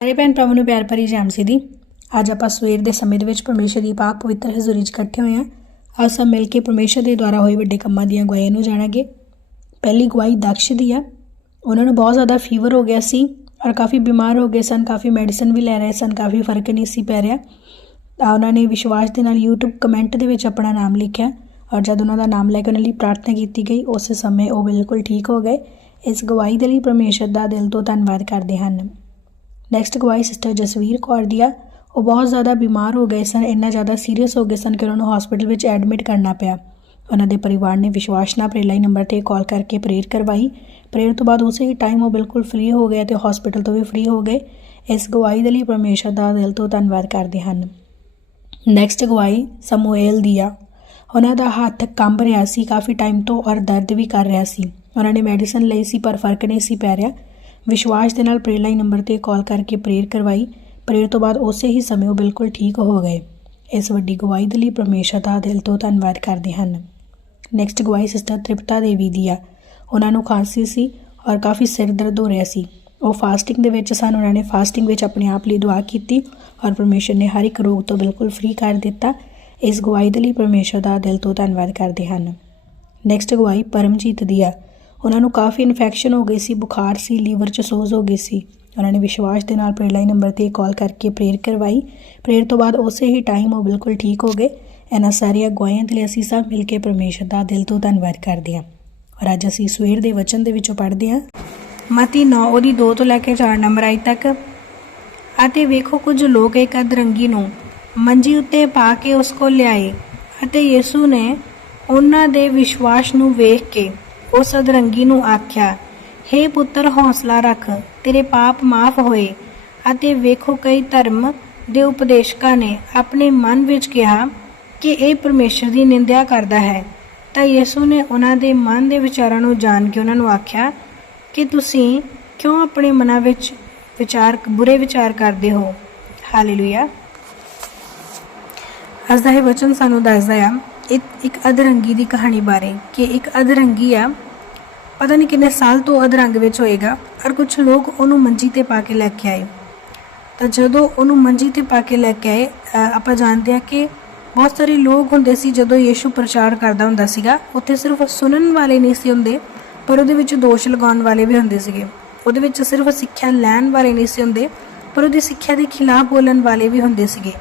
ਸਾਰੇ ਭੈਣ ਭਰਾਵਾਂ ਨੂੰ ਪਿਆਰ ਭਰੀ ਜੈ ਮਸੀਹ ਦੀ ਅੱਜ ਆਪਾਂ ਸਵੇਰ ਦੇ ਸਮੇਂ ਦੇ ਵਿੱਚ ਪਰਮੇਸ਼ਰ ਦੀ ਪਾਕ ਪਵਿੱਤਰ ਹਜ਼ੂਰੀ 'ਚ ਇਕੱਠੇ ਹੋਏ ਹਾਂ। ਅੱਜ ਸਭ ਮਿਲ ਕੇ ਪਰਮੇਸ਼ਰ ਦੇ ਦੁਆਰਾ ਹੋਏ ਵੱਡੇ ਕੰਮਾਂ ਦੀਆਂ ਗਵਾਹੀਆਂ ਨੂੰ ਜਾਣਾਂਗੇ। ਪਹਿਲੀ ਗਵਾਹੀ ਦਕਸ਼ ਦੀ ਆ। ਉਹਨਾਂ ਨੂੰ ਬਹੁਤ ਜ਼ਿਆਦਾ ਫੀਵਰ ਹੋ ਗਿਆ ਸੀ ਔਰ ਕਾਫੀ ਬਿਮਾਰ ਹੋ ਗਏ ਸਨ, ਕਾਫੀ ਮੈਡੀਸਨ ਵੀ ਲੈ ਰਹੇ ਸਨ, ਕਾਫੀ ਫ਼ਰਕ ਨਹੀਂ ਸੀ ਪੈ ਰਿਹਾ। ਤਾਂ ਉਹਨਾਂ ਨੇ ਵਿਸ਼ਵਾਸ ਦੇ ਨਾਲ YouTube ਕਮੈਂਟ ਦੇ ਵਿੱਚ ਆਪਣਾ ਨਾਮ ਲਿਖਿਆ ਔਰ ਜਦ ਉਹਨਾਂ ਦਾ ਨਾਮ ਲੈ ਕੇ ਉਹਨਾਂ ਲਈ ਪ੍ਰਾਰਥਨਾ ਕੀਤੀ ਗਈ, ਉਸ ਸਮੇਂ ਉਹ ਬਿਲਕੁਲ ਠੀਕ ਹੋ ਗਏ। ਇਸ ਗਵਾਹੀ ਦੇ ਲਈ ਪਰਮੇਸ਼ਰ ਦਾ ਦਿਲ ਤੋਂ ਧੰਨਵਾਦ ਕਰਦੇ ਹਨ। ਨੈਕਸਟ ਗਵਾਈ ਸਿਸਟਰ ਜਸਵੀਰ ਕੌਰ ਦੀ ਆ ਉਹ ਬਹੁਤ ਜ਼ਿਆਦਾ ਬਿਮਾਰ ਹੋ ਗਏ ਸਨ, ਇੰਨਾ ਜ਼ਿਆਦਾ ਸੀਰੀਅਸ ਹੋ ਗਏ ਸਨ ਕਿ ਉਹਨਾਂ ਨੂੰ ਹਸਪੀਟਲ ਵਿੱਚ ਐਡਮਿਟ ਕਰਨਾ ਪਿਆ। ਉਹਨਾਂ ਦੇ ਪਰਿਵਾਰ ਨੇ ਵਿਸ਼ਵਾਸ ਨਾਲ ਪ੍ਰੇਲਾਈ ਨੰਬਰ ਤੇ ਕਾਲ ਕਰਕੇ ਪ੍ਰੇਅਰ ਕਰਵਾਈ। ਪ੍ਰੇਅਰ ਤੋਂ ਬਾਅਦ ਉਸੇ ਹੀ ਟਾਈਮ ਉਹ ਬਿਲਕੁਲ ਫ੍ਰੀ ਹੋ ਗਏ ਤੇ ਹਸਪੀਟਲ ਤੋਂ ਵੀ ਫ੍ਰੀ ਹੋ ਗਏ। ਇਸ ਗਵਾਈ ਦੇ ਲਈ ਪਰਮੇਸ਼ਰ ਦਾ ਦਿਲ ਤੋਂ ਧੰਨਵਾਦ ਕਰਦੇ ਹਨ। ਨੈਕਸਟ ਗਵਾਈ ਸਮੂਏਲ ਦੀਆ। ਉਹਨਾਂ ਦਾ ਹੱਥ ਕੰਬ ਰਿਹਾ ਸੀ, ਕਾਫੀ ਟਾਈਮ ਤੋਂ ਔਰ ਦਰਦ ਵੀ ਕਰ ਰਿਹਾ ਸੀ। ਉਹਨਾਂ ਨੇ ਮੈਡੀਸਨ ਲਈ ਸੀ, ਪਰ ਫ਼ਰਕ ਨਹੀਂ ਸੀ ਪੈ ਰਿਹਾ। ਵਿਸ਼ਵਾਸ ਦੇ ਨਾਲ ਪ੍ਰੇਅਰ ਲਾਈਨ ਨੰਬਰ ਤੇ ਕਾਲ ਕਰਕੇ ਪ੍ਰੇਅਰ ਕਰਵਾਈ। ਪ੍ਰੇਅਰ ਤੋਂ ਬਾਅਦ ਉਸੇ ਹੀ ਸਮੇਂ ਉਹ ਬਿਲਕੁਲ ਠੀਕ ਹੋ ਗਏ। ਇਸ ਵੱਡੀ ਗਵਾਹੀ ਦੇ ਲਈ ਪਰਮੇਸ਼ਰ ਦਾ ਦਿਲ ਤੋਂ ਧੰਨਵਾਦ ਕਰਦੇ ਹਨ। ਨੈਕਸਟ ਗਵਾਹੀ ਸਿਸਟਰ ਤ੍ਰਿਪਤਾ ਦੇਵੀ ਦੀ ਆ। ਉਹਨਾਂ ਨੂੰ ਖਾਂਸੀ ਸੀ ਔਰ ਕਾਫੀ ਸਿਰ ਦਰਦ ਹੋ ਰਿਹਾ ਸੀ। ਉਹ ਫਾਸਟਿੰਗ ਦੇ ਵਿੱਚ ਸਨ। ਉਹਨਾਂ ਨੇ ਫਾਸਟਿੰਗ ਵਿੱਚ ਆਪਣੇ ਆਪ ਲਈ ਦੁਆ ਕੀਤੀ ਔਰ ਪਰਮੇਸ਼ਰ ਨੇ ਹਰ ਇੱਕ ਰੋਗ ਤੋਂ ਬਿਲਕੁਲ ਫ੍ਰੀ ਕਰ ਦਿੱਤਾ। ਇਸ ਗਵਾਹੀ ਦੇ ਲਈ ਪਰਮੇਸ਼ਰ ਦਾ ਦਿਲ ਤੋਂ ਧੰਨਵਾਦ ਕਰਦੇ ਹਨ। ਨੈਕਸਟ ਗਵਾਹੀ ਪਰਮਜੀਤ ਦੀ ਆ। ਉਹਨਾਂ ਨੂੰ ਕਾਫੀ ਇਨਫੈਕਸ਼ਨ ਹੋ ਗਈ ਸੀ, ਬੁਖਾਰ ਸੀ, ਲੀਵਰ 'ਚ ਸੋਜ਼ ਹੋ ਗਈ ਸੀ। ਉਹਨਾਂ ਨੇ ਵਿਸ਼ਵਾਸ ਦੇ ਨਾਲ ਪ੍ਰੇਅਰ ਲਾਈਨ ਨੰਬਰ ਤੇ ਕਾਲ ਕਰਕੇ ਪ੍ਰੇਰ ਕਰਵਾਈ। ਪ੍ਰੇਰ ਤੋਂ ਬਾਅਦ ਉਸੇ ਹੀ ਟਾਈਮ ਉਹ ਬਿਲਕੁਲ ਠੀਕ ਹੋ ਗਏ। ਇਹਨਾਂ ਸਾਰੀਆਂ ਗਵਾਹੀਆਂ ਦੇ ਲਈ ਅਸੀਂ ਸਭ ਮਿਲ ਕੇ ਪਰਮੇਸ਼ਰ ਦਾ ਦਿਲ ਤੋਂ ਧੰਨਵਾਦ ਕਰਦੇ ਹਾਂ। ਔਰ ਅੱਜ ਅਸੀਂ ਸਵੇਰ ਦੇ ਵਚਨ ਦੇ ਵਿੱਚੋਂ ਪੜ੍ਹਦੇ ਹਾਂ। ਮਤੀ 9 ਉਹਦੀ 2 ਤੋਂ ਲੈ ਕੇ 4 ਨੰਬਰ ਆਈ ਤੱਕ, ਅਤੇ ਵੇਖੋ ਕੁਝ ਲੋਕ ਇੱਕ ਅਧਰੰਗੀ ਨੂੰ ਮੰਜੀ ਉੱਤੇ ਪਾ ਕੇ ਉਸ ਕੋਲ ਲਿਆਏ ਅਤੇ ਯਿਸੂ ਨੇ ਉਹਨਾਂ ਦੇ ਵਿਸ਼ਵਾਸ ਨੂੰ ਵੇਖ ਕੇ ਉਸ ਅਧਰੰਗੀ ਨੂੰ ਆਖਿਆ हे ਪੁੱਤਰ, ਹੌਸਲਾ ਰੱਖ, ਤੇਰੇ ਪਾਪ ਮਾਫ ਹੋਏ। ਅਤੇ ਵੇਖੋ ਕਈ ਧਰਮ ਦੇ ਉਪਦੇਸ਼ਕਾਂ ਨੇ ਆਪਣੇ ਮਨ ਵਿੱਚ ਕਿਹਾ ਕਿ ਇਹ ਪਰਮੇਸ਼ਰ ਦੀ ਨਿੰਦਿਆ ਕਰਦਾ ਹੈ। ਤਾਂ ਯਿਸੂ ਨੇ ਉਹਨਾਂ ਦੇ ਮਨ ਦੇ ਵਿਚਾਰਾਂ ਨੂੰ ਜਾਣ ਕੇ ਉਹਨਾਂ ਨੂੰ ਆਖਿਆ, ਕਿ ਤੁਸੀਂ ਕਿਉਂ ਆਪਣੇ ਮਨਾਂ ਵਿੱਚ ਵਿਚਾਰ, ਬੁਰੇ ਵਿਚਾਰ ਕਰਦੇ ਹੋ? ਹਾਲੇਲੂਇਆ ਅੱਜ ਦਾ ਇਹ ਵਚਨ ਸਾਨੂੰ ਦੱਸਦਾ ਆ ਇੱਕ ਇੱਕ ਅਧਰੰਗੀ ਦੀ ਕਹਾਣੀ ਬਾਰੇ ਕਿ ਇੱਕ ਅਧਰੰਗੀ ਆ, ਪਤਾ ਨਹੀਂ ਕਿੰਨੇ ਸਾਲ ਤੋਂ ਅਧਰੰਗ ਵਿੱਚ ਹੋਏਗਾ ਔਰ ਕੁਝ ਲੋਕ ਉਹਨੂੰ ਮੰਜੀ ਤੇ ਪਾ ਕੇ ਲੈ ਕੇ ਆਏ। ਤਾਂ ਜਦੋਂ ਉਹਨੂੰ ਮੰਜੀ ਤੇ ਪਾ ਕੇ ਲੈ ਕੇ ਆਏ ਆਪਾਂ ਜਾਣਦੇ ਹਾਂ ਕਿ ਬਹੁਤ ਸਾਰੇ ਲੋਕ ਹੁੰਦੇ ਸੀ ਜਦੋਂ ਯੀਸ਼ੂ ਪ੍ਰਚਾਰ ਕਰਦਾ ਹੁੰਦਾ ਸੀਗਾ, ਉੱਥੇ ਸਿਰਫ ਸੁਣਨ ਵਾਲੇ ਨਹੀਂ ਸੀ ਹੁੰਦੇ, ਪਰ ਉਹਦੇ ਵਿੱਚ ਦੋਸ਼ ਲਗਾਉਣ ਵਾਲੇ ਵੀ ਹੁੰਦੇ ਸੀਗੇ। ਉਹਦੇ ਵਿੱਚ ਸਿਰਫ ਸਿੱਖਿਆ ਲੈਣ ਵਾਲੇ ਨਹੀਂ ਸੀ ਹੁੰਦੇ, ਪਰ ਉਹਦੀ ਸਿੱਖਿਆ ਦੇ ਖਿਲਾਫ ਬੋਲਣ ਵਾਲੇ ਵੀ ਹੁੰਦੇ ਸੀਗੇ।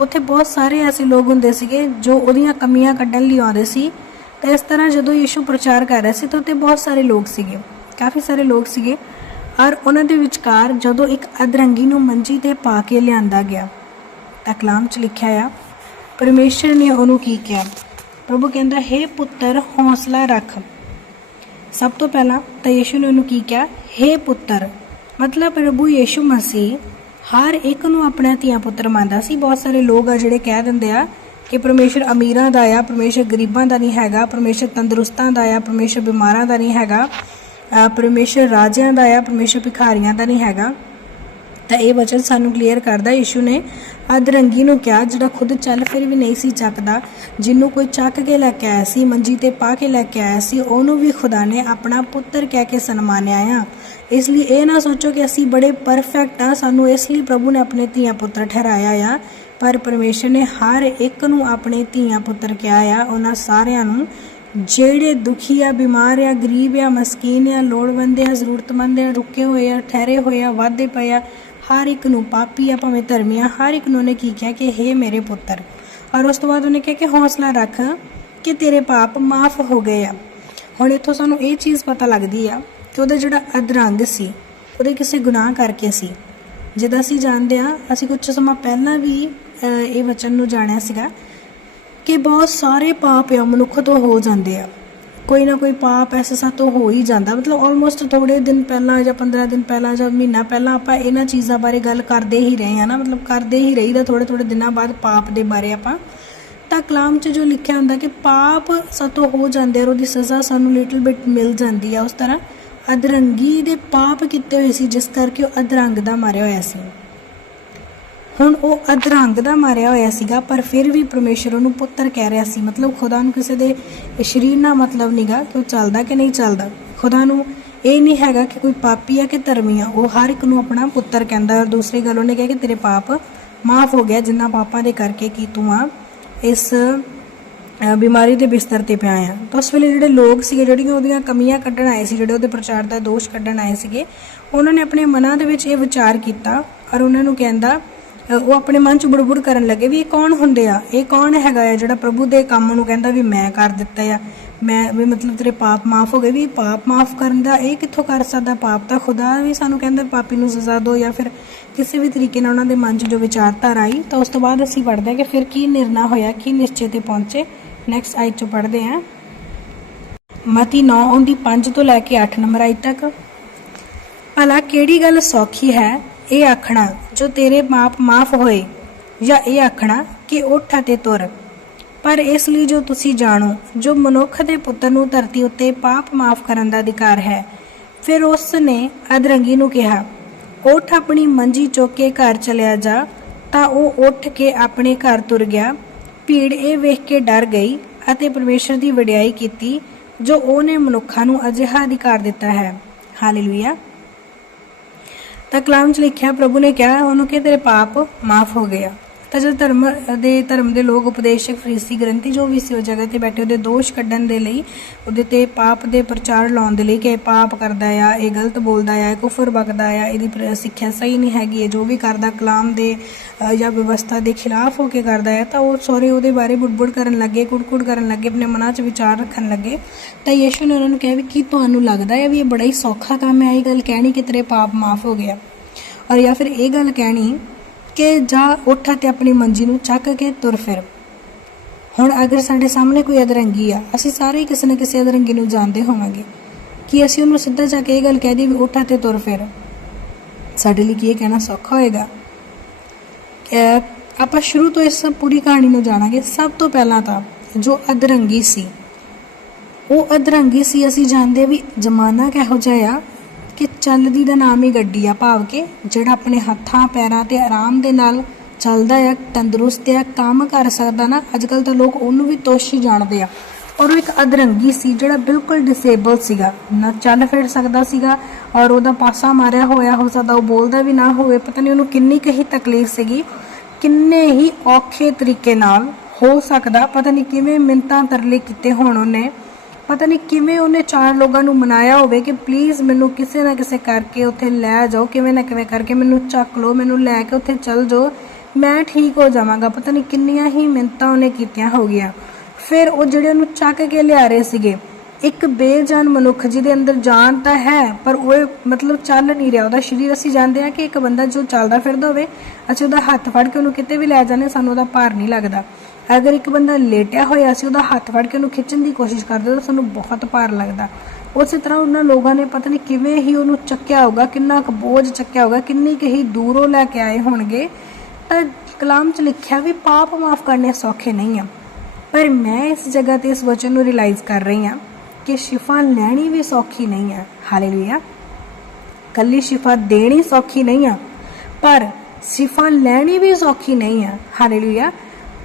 ਉੱਥੇ ਬਹੁਤ ਸਾਰੇ ਐਸੇ ਲੋਕ ਹੁੰਦੇ ਸੀਗੇ ਜੋ ਉਹਦੀਆਂ ਕਮੀਆਂ ਕੱਢਣ ਲਈ ਆਉਂਦੇ ਸੀ। ਤੇ ਇਸ ਤਰ੍ਹਾਂ ਜਦੋਂ ਯੀਸ਼ੂ ਪ੍ਰਚਾਰ ਕਰ ਰਿਹਾ ਸੀ ਤਾਂ ਉੱਥੇ ਬਹੁਤ ਸਾਰੇ ਲੋਕ ਸੀਗੇ, ਕਾਫੀ ਸਾਰੇ ਲੋਕ ਸੀਗੇ। ਔਰ ਉਹਨਾਂ ਦੇ ਵਿਚਕਾਰ ਜਦੋਂ ਇੱਕ ਅਧਰੰਗੀ ਨੂੰ ਮੰਜੀ ਤੇ ਪਾ ਕੇ ਲਿਆਂਦਾ ਗਿਆ, ਤਾਂ ਕਲਾਮ 'ਚ ਲਿਖਿਆ ਆ, ਪਰਮੇਸ਼ਰ ਨੇ ਉਹਨੂੰ ਕੀ ਕਿਹਾ? ਪ੍ਰਭੂ ਕਹਿੰਦਾ, ਹੈ ਪੁੱਤਰ, ਹੌਸਲਾ ਰੱਖ। ਸਭ ਤੋਂ ਪਹਿਲਾਂ ਤਾਂ ਯੀਸ਼ੂ ਨੇ ਉਹਨੂੰ ਕੀ ਕਿਹਾ? ਹੈ ਪੁੱਤਰ। ਮਤਲਬ ਪ੍ਰਭੂ ਯੀਸ਼ੂ ਮਸੀਹ ਹਰ ਇੱਕ ਨੂੰ ਆਪਣਾ ਧੀਆ ਪੁੱਤਰ ਮੰਨਦਾ ਸੀ। ਬਹੁਤ ਸਾਰੇ ਲੋਕ ਆ ਜਿਹੜੇ ਕਹਿ ਦਿੰਦੇ ਆ ਕਿ ਪਰਮੇਸ਼ਰ ਅਮੀਰਾਂ ਦਾ ਆ ਪਰਮੇਸ਼ਰ ਗਰੀਬਾਂ ਦਾ ਨਹੀਂ ਹੈਗਾ ਪਰਮੇਸ਼ਰ ਤੰਦਰੁਸਤਾਂ ਦਾ ਆ ਪਰਮੇਸ਼ਰ ਬਿਮਾਰਾਂ ਦਾ ਨਹੀਂ ਹੈਗਾ ਅ, ਪਰਮੇਸ਼ਰ ਰਾਜਿਆਂ ਦਾ ਆ ਪਰਮੇਸ਼ਰ ਭਿਖਾਰੀਆਂ ਦਾ ਨਹੀਂ ਹੈਗਾ। ਤਾਂ ਇਹ ਵਚਨ ਸਾਨੂੰ ਕਲੀਅਰ ਕਰਦਾ ਯਿਸੂ ਨੇ ਅਧਰੰਗੀ ਨੂੰ ਕਿਹਾ, ਜਿਹੜਾ ਖੁਦ ਚੱਲ ਫਿਰ ਵੀ ਨਹੀਂ ਸੀ ਚੱਕਦਾ, ਜਿਹਨੂੰ ਕੋਈ ਚੱਕ ਕੇ ਲੈ ਕੇ ਆਇਆ ਸੀ, ਮੰਜੀ ਤੇ ਪਾ ਕੇ ਲੈ ਕੇ ਆਇਆ ਸੀ, ਉਹਨੂੰ ਵੀ ਖੁਦਾ ਨੇ ਆਪਣਾ ਪੁੱਤਰ ਕਹਿ ਕੇ ਸਨਮਾਨਿਆ ਆ। ਇਸ ਲਈ ਇਹ ਨਾ ਸੋਚੋ ਕਿ ਅਸੀਂ ਬੜੇ ਪਰਫੈਕਟ ਆ, ਸਾਨੂੰ ਇਸ ਲਈ ਪ੍ਰਭੂ ਨੇ ਆਪਣੇ ਧੀਆ ਪੁੱਤਰ ਠਹਿਰਾਇਆ ਆ। ਪਰ ਪਰਮੇਸ਼ਰ ਨੇ ਹਰ ਇੱਕ ਨੂੰ ਆਪਣੇ ਧੀਆ ਪੁੱਤਰ ਕਿਹਾ ਆ, ਉਹਨਾਂ ਸਾਰਿਆਂ ਨੂੰ, ਜਿਹੜੇ ਦੁਖੀ ਆ, ਬਿਮਾਰ ਆ, ਗਰੀਬ ਆ, ਮਸਕੀਨ ਆ, ਲੋੜਵੰਦ ਆ, ਜ਼ਰੂਰਤਮੰਦ ਆ, ਰੁਕੇ ਹੋਏ ਆ, ਠਹਿਰੇ ਹੋਏ ਆ, ਵਾਧੇ ਪਏ ਆ ਹਰ ਇੱਕ ਨੂੰ ਪਾਪੀ ਆ, ਭਾਵੇਂ ਧਰਮੀ ਆ, ਹਰ ਇੱਕ ਨੂੰ ਉਹਨੇ ਕੀ ਕਿਹਾ ਕਿ हे ਮੇਰੇ ਪੁੱਤਰ। ਔਰ ਉਸ ਤੋਂ ਬਾਅਦ ਉਹਨੇ ਕਿਹਾ ਕਿ ਹੌਸਲਾ ਰੱਖ ਕਿ ਤੇਰੇ ਪਾਪ ਮਾਫ ਹੋ ਗਏ ਆ। ਹੁਣ ਇੱਥੋਂ ਸਾਨੂੰ ਇਹ ਚੀਜ਼ ਪਤਾ ਲੱਗਦੀ ਆ ਕਿ ਉਹਦਾ ਜਿਹੜਾ ਅਧਰੰਗ ਸੀ, ਉਹਦੇ ਕਿਸੇ ਗੁਨਾਹ ਕਰਕੇ ਸੀ। ਜਿੱਦਾਂ ਅਸੀਂ ਜਾਣਦੇ ਆ, ਅਸੀਂ ਕੁਝ ਸਮਾਂ ਪਹਿਲਾਂ ਵੀ ਇਹ ਵਚਨ ਨੂੰ ਜਾਣਿਆ ਸੀਗਾ ਕਿ ਬਹੁਤ ਸਾਰੇ ਪਾਪ ਆ, ਮਨੁੱਖ ਤੋਂ ਹੋ ਜਾਂਦੇ ਆ। ਕੋਈ ਨਾ ਕੋਈ ਪਾਪ ਐਸਾ ਸਾਤੋਂ ਹੋ ਹੀ ਜਾਂਦਾ। ਮਤਲਬ ਆਲਮੋਸਟ ਥੋੜੇ ਦਿਨ ਪਹਿਲਾਂ ਜਾਂ 15 ਦਿਨ ਪਹਿਲਾਂ ਜਾਂ ਮਹੀਨਾ ਪਹਿਲਾਂ ਆਪਾਂ ਇਹਨਾਂ ਚੀਜ਼ਾਂ ਬਾਰੇ ਗੱਲ ਕਰਦੇ ਹੀ ਰਹੇ ਹਾਂ ਨਾ। ਮਤਲਬ ਕਰਦੇ ਹੀ ਰਹੀਦਾ ਥੋੜੇ ਥੋੜੇ ਦਿਨਾਂ ਬਾਅਦ ਪਾਪ ਦੇ ਬਾਰੇ ਆਪਾਂ। ਤਾਂ ਕਲਾਮ 'ਚ ਜੋ ਲਿਖਿਆ ਹੁੰਦਾ ਕਿ ਪਾਪ ਸਾਤੋਂ ਹੋ ਜਾਂਦੇ ਆ ਔਰ ਉਹਦੀ ਸਜ਼ਾ ਸਾਨੂੰ ਲਿਟਲ ਬਿਟ ਮਿਲ ਜਾਂਦੀ ਆ। ਉਸ ਤਰ੍ਹਾਂ ਅਧਰੰਗੀ ਦੇ ਪਾਪ ਕੀਤੇ ਹੋਏ ਸੀ, ਜਿਸ ਕਰਕੇ ਉਹ ਅਧਰੰਗ ਦਾ ਮਾਰਿਆ ਹੋਇਆ ਸੀ। ਹੁਣ ਉਹ ਅਧਰੰਗ ਦਾ ਮਾਰਿਆ ਹੋਇਆ ਸੀਗਾ, ਪਰ ਫਿਰ ਵੀ ਪਰਮੇਸ਼ਰ ਉਹਨੂੰ ਪੁੱਤਰ ਕਹਿ ਰਿਹਾ ਸੀ। ਮਤਲਬ ਖੁਦਾ ਨੂੰ ਕਿਸੇ ਦੇ ਸਰੀਰ ਨਾਲ ਮਤਲਬ ਨਹੀਂਗਾ ਕਿ ਉਹ ਚੱਲਦਾ ਕਿ ਨਹੀਂ ਚੱਲਦਾ। ਖੁਦਾ ਨੂੰ ਇਹ ਨਹੀਂ ਹੈਗਾ ਕਿ ਕੋਈ ਪਾਪੀ ਆ ਕਿ ਧਰਮੀ ਆ। ਉਹ ਹਰ ਇੱਕ ਨੂੰ ਆਪਣਾ ਪੁੱਤਰ ਕਹਿੰਦਾ। ਔਰ ਦੂਸਰੀ ਗੱਲ ਉਹਨੇ ਕਿਹਾ ਕਿ ਤੇਰੇ ਪਾਪ ਮਾਫ ਹੋ ਗਿਆ ਜਿੰਨਾ ਪਾਪਾਂ ਦੇ ਕਰਕੇ ਕੀ ਤੂੰ ਆ ਇਸ ਬਿਮਾਰੀ ਦੇ ਬਿਸਤਰ ਤੇ ਪਿਆ ਆ। ਤਾਂ ਉਸ ਵੇਲੇ ਜਿਹੜੇ ਲੋਕ ਸੀਗੇ, ਜਿਹੜੀਆਂ ਉਹਦੀਆਂ ਕਮੀਆਂ ਕੱਢਣ ਆਏ ਸੀ, ਜਿਹੜੇ ਉਹਦੇ ਪ੍ਰਚਾਰ ਦਾ ਦੋਸ਼ ਕੱਢਣ ਆਏ ਸੀਗੇ, ਉਹਨਾਂ ਨੇ ਆਪਣੇ ਮਨਾਂ ਦੇ ਵਿੱਚ ਇਹ ਵਿਚਾਰ ਕੀਤਾ ਔਰ ਉਹਨਾਂ ਨੂੰ ਕਹਿੰਦਾ ਉਹ ਆਪਣੇ ਮਨ ਚ ਬੁੜਬੁੜ ਕਰਨ ਲੱਗੇ ਵੀ ਇਹ ਕੌਣ ਹੁੰਦੇ ਆ? ਇਹ ਕੌਣ ਹੈਗਾ ਆ ਜਿਹੜਾ ਪ੍ਰਭੂ ਦੇ ਕੰਮ ਨੂੰ ਕਹਿੰਦਾ ਵੀ ਮੈਂ ਕਰ ਦਿੱਤਾ ਆ? ਮੈਂ ਵੀ ਮਤਲਬ ਤੇਰੇ ਪਾਪ ਮਾਫ ਹੋ ਗਏ ਵੀ ਪਾਪ ਮਾਫ ਕਰਨ ਦਾ ਇਹ ਕਿੱਥੋਂ ਕਰ ਸਕਦਾ? ਪਾਪ ਤਾਂ ਖੁਦਾ ਵੀ ਸਾਨੂੰ ਕਹਿੰਦਾ ਪਾਪੀ ਨੂੰ ਸਜ਼ਾ ਦਿਓ ਜਾਂ ਫਿਰ ਕਿਸੇ ਵੀ ਤਰੀਕੇ ਨਾਲ ਉਹਨਾਂ ਦੇ ਮਨ 'ਚ ਜੋ ਵਿਚਾਰਧਾਰਾ ਆਈ, ਤਾਂ ਉਸ ਤੋਂ ਬਾਅਦ ਅਸੀਂ ਪੜ੍ਹਦੇ ਹਾਂ ਕਿ ਫਿਰ ਕੀ ਨਿਰਣਾ ਹੋਇਆ, ਕੀ ਨਿਸ਼ਚੇ ਤੇ ਪਹੁੰਚੇ। ਨੈਕਸਟ ਆਇਤ 'ਚ ਪੜ੍ਹਦੇ ਹਾਂ ਮਤੀ 9 ਉਹਦੀ 5 ਤੋਂ ਲੈ ਕੇ 8 ਨੰਬਰ ਆਇਤ ਤੱਕ। ਭਲਾ ਕਿਹੜੀ ਗੱਲ ਸੌਖੀ ਹੈ? ਇਹ ਆਖਣਾ, ਜੋ ਤੇਰੇ ਮਾਪ ਮਾਫ ਹੋਏ, ਜਾਂ ਇਹ ਆਖਣਾ ਕਿ ਉੱਠ ਅਤੇ ਤੁਰ। ਪਰ ਇਸ ਲਈ ਜੋ ਤੁਸੀਂ ਜਾਣੋ, ਜੋ ਮਨੁੱਖ ਦੇ ਪੁੱਤਰ ਨੂੰ ਧਰਤੀ ਉੱਤੇ ਪਾਪ ਮਾਫ ਕਰਨ ਦਾ ਅਧਿਕਾਰ ਹੈ, ਫਿਰ ਉਸ ਨੇ ਅਧਰੰਗੀ ਨੂੰ ਕਿਹਾ ਉੱਠ ਆਪਣੀ ਮੰਜੀ ਚੁੱਕ ਕੇ ਘਰ ਚਲਿਆ ਜਾ। ਤਾਂ ਉਹ ਉੱਠ ਕੇ ਆਪਣੇ ਘਰ ਤੁਰ ਗਿਆ। ਭੀੜ ਇਹ ਵੇਖ ਕੇ ਡਰ ਗਈ ਅਤੇ ਪਰਮੇਸ਼ਰ ਦੀ ਵਡਿਆਈ ਕੀਤੀ, ਜੋ ਉਹਨੇ ਮਨੁੱਖਾਂ ਨੂੰ ਅਜਿਹਾ ਅਧਿਕਾਰ ਦਿੱਤਾ ਹੈ। ਹਾਲੇਲੂਇਆ। ਤਾਂ ਕਲਾਮ ਚ ਲਿਖਿਆ, ਪ੍ਰਭੂ ਨੇ ਕਿਹਾ, ਉਹਨੂੰ ਕਿ ਤੇਰੇ ਪਾਪ ਮਾਫ ਹੋ ਗਏ ਆ। ਤਾਂ ਜਦ ਧਰਮ ਦੇ ਧਰਮ ਦੇ ਲੋਕ ਉਪਦੇਸ਼ਕ ਫਰੀਸੀ ਗ੍ਰੰਥੀ ਜੋ ਵੀ ਸੀ ਉਹ ਜਗ੍ਹਾ ਤੇ ਬੈਠੇ, ਉਹਦੇ ਦੋਸ਼ ਕੱਢਣ ਦੇ ਲਈ, ਉਹਦੇ ਤੇ ਪਾਪ ਦੇ ਪ੍ਰਚਾਰ ਲਾਉਣ ਦੇ ਲਈ ਕਿ ਇਹ ਪਾਪ ਕਰਦਾ ਆ, ਇਹ ਗਲਤ ਬੋਲਦਾ ਆ, ਇਹ ਕੁਫਰ ਬਕਦਾ ਆ, ਇਹਦੀ ਪ੍ਰ- ਸਿੱਖਿਆ ਸਹੀ ਨਹੀਂ ਹੈਗੀ, ਇਹ ਜੋ ਵੀ ਕਰਦਾ, ਕਲਾਮ ਦੇ ਜਾਂ ਵਿਵਸਥਾ ਦੇ ਖਿਲਾਫ ਹੋ ਕੇ ਕਰਦਾ ਹੈ ਤਾਂ ਉਹ ਸਾਰੇ ਉਹਦੇ ਬਾਰੇ ਬੁੜਬੁੜ ਕਰਨ ਲੱਗੇ, ਕੁੜਕੁੜ ਕਰਨ ਲੱਗੇ, ਆਪਣੇ ਮਨਾਂ 'ਚ ਵਿਚਾਰ ਰੱਖਣ ਲੱਗੇ। ਤਾਂ ਯੀਸ਼ੂ ਨੇ ਉਹਨਾਂ ਨੂੰ ਕਿਹਾ ਵੀ ਕੀ ਤੁਹਾਨੂੰ ਲੱਗਦਾ ਹੈ ਵੀ ਇਹ ਬੜਾ ਹੀ ਸੌਖਾ ਕੰਮ ਹੈ ਇਹ ਗੱਲ ਕਹਿਣੀ ਕਿ ਤੇਰੇ ਪਾਪ ਮਾਫ ਹੋ ਗਿਆ। ਔਰ ਜਾਂ ਫਿਰ ਇਹ ਗੱਲ ਕਹਿਣੀ ਕਿ ਜਾ ਉੱਠ ਤੇ ਆਪਣੀ ਮੰਜੀ ਨੂੰ ਚੱਕ ਕੇ ਤੁਰ ਫਿਰ। ਹੁਣ ਅਗਰ ਸਾਡੇ ਸਾਹਮਣੇ ਕੋਈ ਅਧਰੰਗੀ ਆ, ਅਸੀਂ ਸਾਰੇ ਹੀ ਕਿਸੇ ਨਾ ਕਿਸੇ ਅਧਰੰਗੀ ਨੂੰ ਜਾਣਦੇ ਹੋਵਾਂਗੇ। ਕਿ ਅਸੀਂ ਉਹਨੂੰ ਸਿੱਧਾ ਜਾ ਕੇ ਇਹ ਗੱਲ ਕਹਿ ਦਈਏ ਵੀ ਉੱਠ ਤੇ ਤੁਰ ਫਿਰ? ਸਾਡੇ ਲਈ ਕੀ ਇਹ ਕਹਿਣਾ ਸੌਖਾ ਹੋਏਗਾ? ਆਪਾਂ ਸ਼ੁਰੂ ਤੋਂ ਇਸ ਪੂਰੀ ਕਹਾਣੀ ਨੂੰ ਜਾਣਾਂਗੇ। ਸਭ ਤੋਂ ਪਹਿਲਾਂ ਤਾਂ ਜੋ ਅਧਰੰਗੀ ਸੀ, ਉਹ ਅਧਰੰਗੀ ਸੀ ਅਸੀਂ ਜਾਣਦੇ ਵੀ ਜ਼ਮਾਨਾ ਕਿਹੋ ਜਿਹਾ ਆ ਚੱਲਦੀ ਦਾ ਨਾਮ ਹੀ ਗੱਡੀ ਆ ਭਾਵ ਕਿ ਜਿਹੜਾ ਆਪਣੇ ਹੱਥਾਂ, ਪੈਰਾਂ ਤੇ ਆਰਾਮ ਦੇ ਨਾਲ ਚੱਲਦਾ ਆ, ਤੰਦਰੁਸਤ ਆ, ਕੰਮ ਕਰ ਸਕਦਾ ਨਾ ਅੱਜ ਕੱਲ ਤਾਂ ਲੋਕ ਉਹਨੂੰ ਵੀ ਤੋਸ਼ੀ ਜਾਣਦੇ ਆ। ਔਰ ਉਹ ਇੱਕ ਅਧਰੰਗੀ ਸੀ ਜਿਹੜਾ ਬਿਲਕੁਲ ਡਿਸੇਬਲ ਸੀਗਾ। ਨਾ ਚੱਲ ਫਿਰ ਸਕਦਾ ਸੀਗਾ ਔਰ ਉਹਦਾ ਪਾਸਾ ਮਾਰਿਆ ਹੋਇਆ ਹੋ ਸਕਦਾ, ਉਹ ਬੋਲਦਾ ਵੀ ਨਾ ਹੋਵੇ, ਪਤਾ ਨਹੀਂ ਉਹਨੂੰ ਕਿੰਨੀ ਕਹੀ ਤਕਲੀਫ ਸੀਗੀ, ਕਿੰਨੇ ਹੀ ਔਖੇ ਤਰੀਕੇ ਨਾਲ ਹੋ ਸਕਦਾ, ਪਤਾ ਨਹੀਂ ਕਿਵੇਂ ਮਿੰਤਾਂ ਤਰਲੇ ਕੀਤੇ ਹੋਣ ਉਹਨੇ। ਪਤਾ ਨਹੀਂ ਕਿਵੇਂ ਉਹਨੇ ਚਾਰ ਲੋਕਾਂ ਨੂੰ ਮਨਾਇਆ ਹੋਵੇ ਕਿ ਪਲੀਜ਼ ਮੈਨੂੰ ਕਿਸੇ ਨਾ ਕਿਸੇ ਕਰਕੇ ਉੱਥੇ ਲੈ ਜਾਓ, ਕਿਵੇਂ ਨਾ ਕਿਵੇਂ ਕਰਕੇ ਮੈਨੂੰ ਚੱਕ ਲਓ, ਮੈਨੂੰ ਲੈ ਕੇ ਉੱਥੇ ਚੱਲ ਜਾਓ। ਮੈਂ ਠੀਕ ਹੋ ਜਾਵਾਂਗਾ। ਪਤਾ ਨਹੀਂ ਕਿੰਨੀਆਂ ਹੀ ਮਿੰਤਾਂ ਉਹਨੇ ਕੀਤੀਆਂ ਹੋ ਗਿਆ ਫਿਰ ਉਹ ਜਿਹੜੇ ਉਹਨੂੰ ਚੱਕ ਕੇ ਲਿਆ ਰਹੇ ਸੀਗੇ, ਇੱਕ ਬੇਜਾਨ ਮਨੁੱਖ ਜਿਹਦੇ ਅੰਦਰ ਜਾਨ ਤਾਂ ਹੈ, ਪਰ ਉਹ ਮਤਲਬ ਚੱਲ ਨਹੀਂ ਰਿਹਾ। ਉਹਦਾ ਸਰੀਰ ਅਸੀਂ ਜਾਣਦੇ ਹਾਂ ਕਿ ਇੱਕ ਬੰਦਾ ਜੋ ਚੱਲਦਾ ਫਿਰਦਾ ਹੋਵੇ, ਅਸੀਂ ਉਹਦਾ ਹੱਥ ਫੜ ਕੇ ਉਹਨੂੰ ਕਿਤੇ ਵੀ ਲੈ ਜਾਂਦੇ ਸਾਨੂੰ ਉਹਦਾ ਭਾਰ ਨਹੀਂ ਲੱਗਦਾ। ਅਗਰ ਇੱਕ ਬੰਦਾ ਲੇਟਿਆ ਹੋਇਆ ਸੀ, ਉਹਦਾ ਹੱਥ ਫੜ ਕੇ ਉਹਨੂੰ ਖਿੱਚਣ ਦੀ ਕੋਸ਼ਿਸ਼ ਕਰਦੇ, ਤਾਂ ਸਾਨੂੰ ਬਹੁਤ ਭਾਰ ਲੱਗਦਾ। ਉਸੇ ਤਰ੍ਹਾਂ ਉਹਨਾਂ ਲੋਕਾਂ ਨੇ ਪਤਾ ਨਹੀਂ ਕਿਵੇਂ ਹੀ ਉਹਨੂੰ ਚੱਕਿਆ ਹੋਗਾ ਕਿੰਨਾ ਕੁ ਬੋਝ ਚੱਕਿਆ ਹੋਗਾ ਕਿੰਨੀ ਕੁ ਹੀ ਦੂਰੋਂ ਲੈ ਕੇ ਆਏ ਹੋਣਗੇ। ਤਾਂ ਕਲਾਮ 'ਚ ਲਿਖਿਆ ਵੀ ਪਾਪ ਮਾਫ ਕਰਨੇ ਸੌਖੇ ਨਹੀਂ ਆ। ਪਰ ਮੈਂ ਇਸ ਜਗ੍ਹਾ ਤੇ ਇਸ ਵਚਨ ਨੂੰ ਰਿਅਲਾਈਜ਼ ਕਰ ਰਹੀ ਹਾਂ ਕਿ ਸ਼ਿਫਾ ਲੈਣੀ ਵੀ ਸੌਖੀ ਨਹੀਂ ਹੈ ਹਾਲੇਲੂਇਆ ਕੱਲੀ ਸ਼ਿਫਾ ਦੇਣੀ ਸੌਖੀ ਨਹੀਂ ਆ, ਪਰ ਸ਼ਿਫਾ ਲੈਣੀ ਵੀ ਸੌਖੀ ਨਹੀਂ ਆ। ਹਾਲੇਲੂਇਆ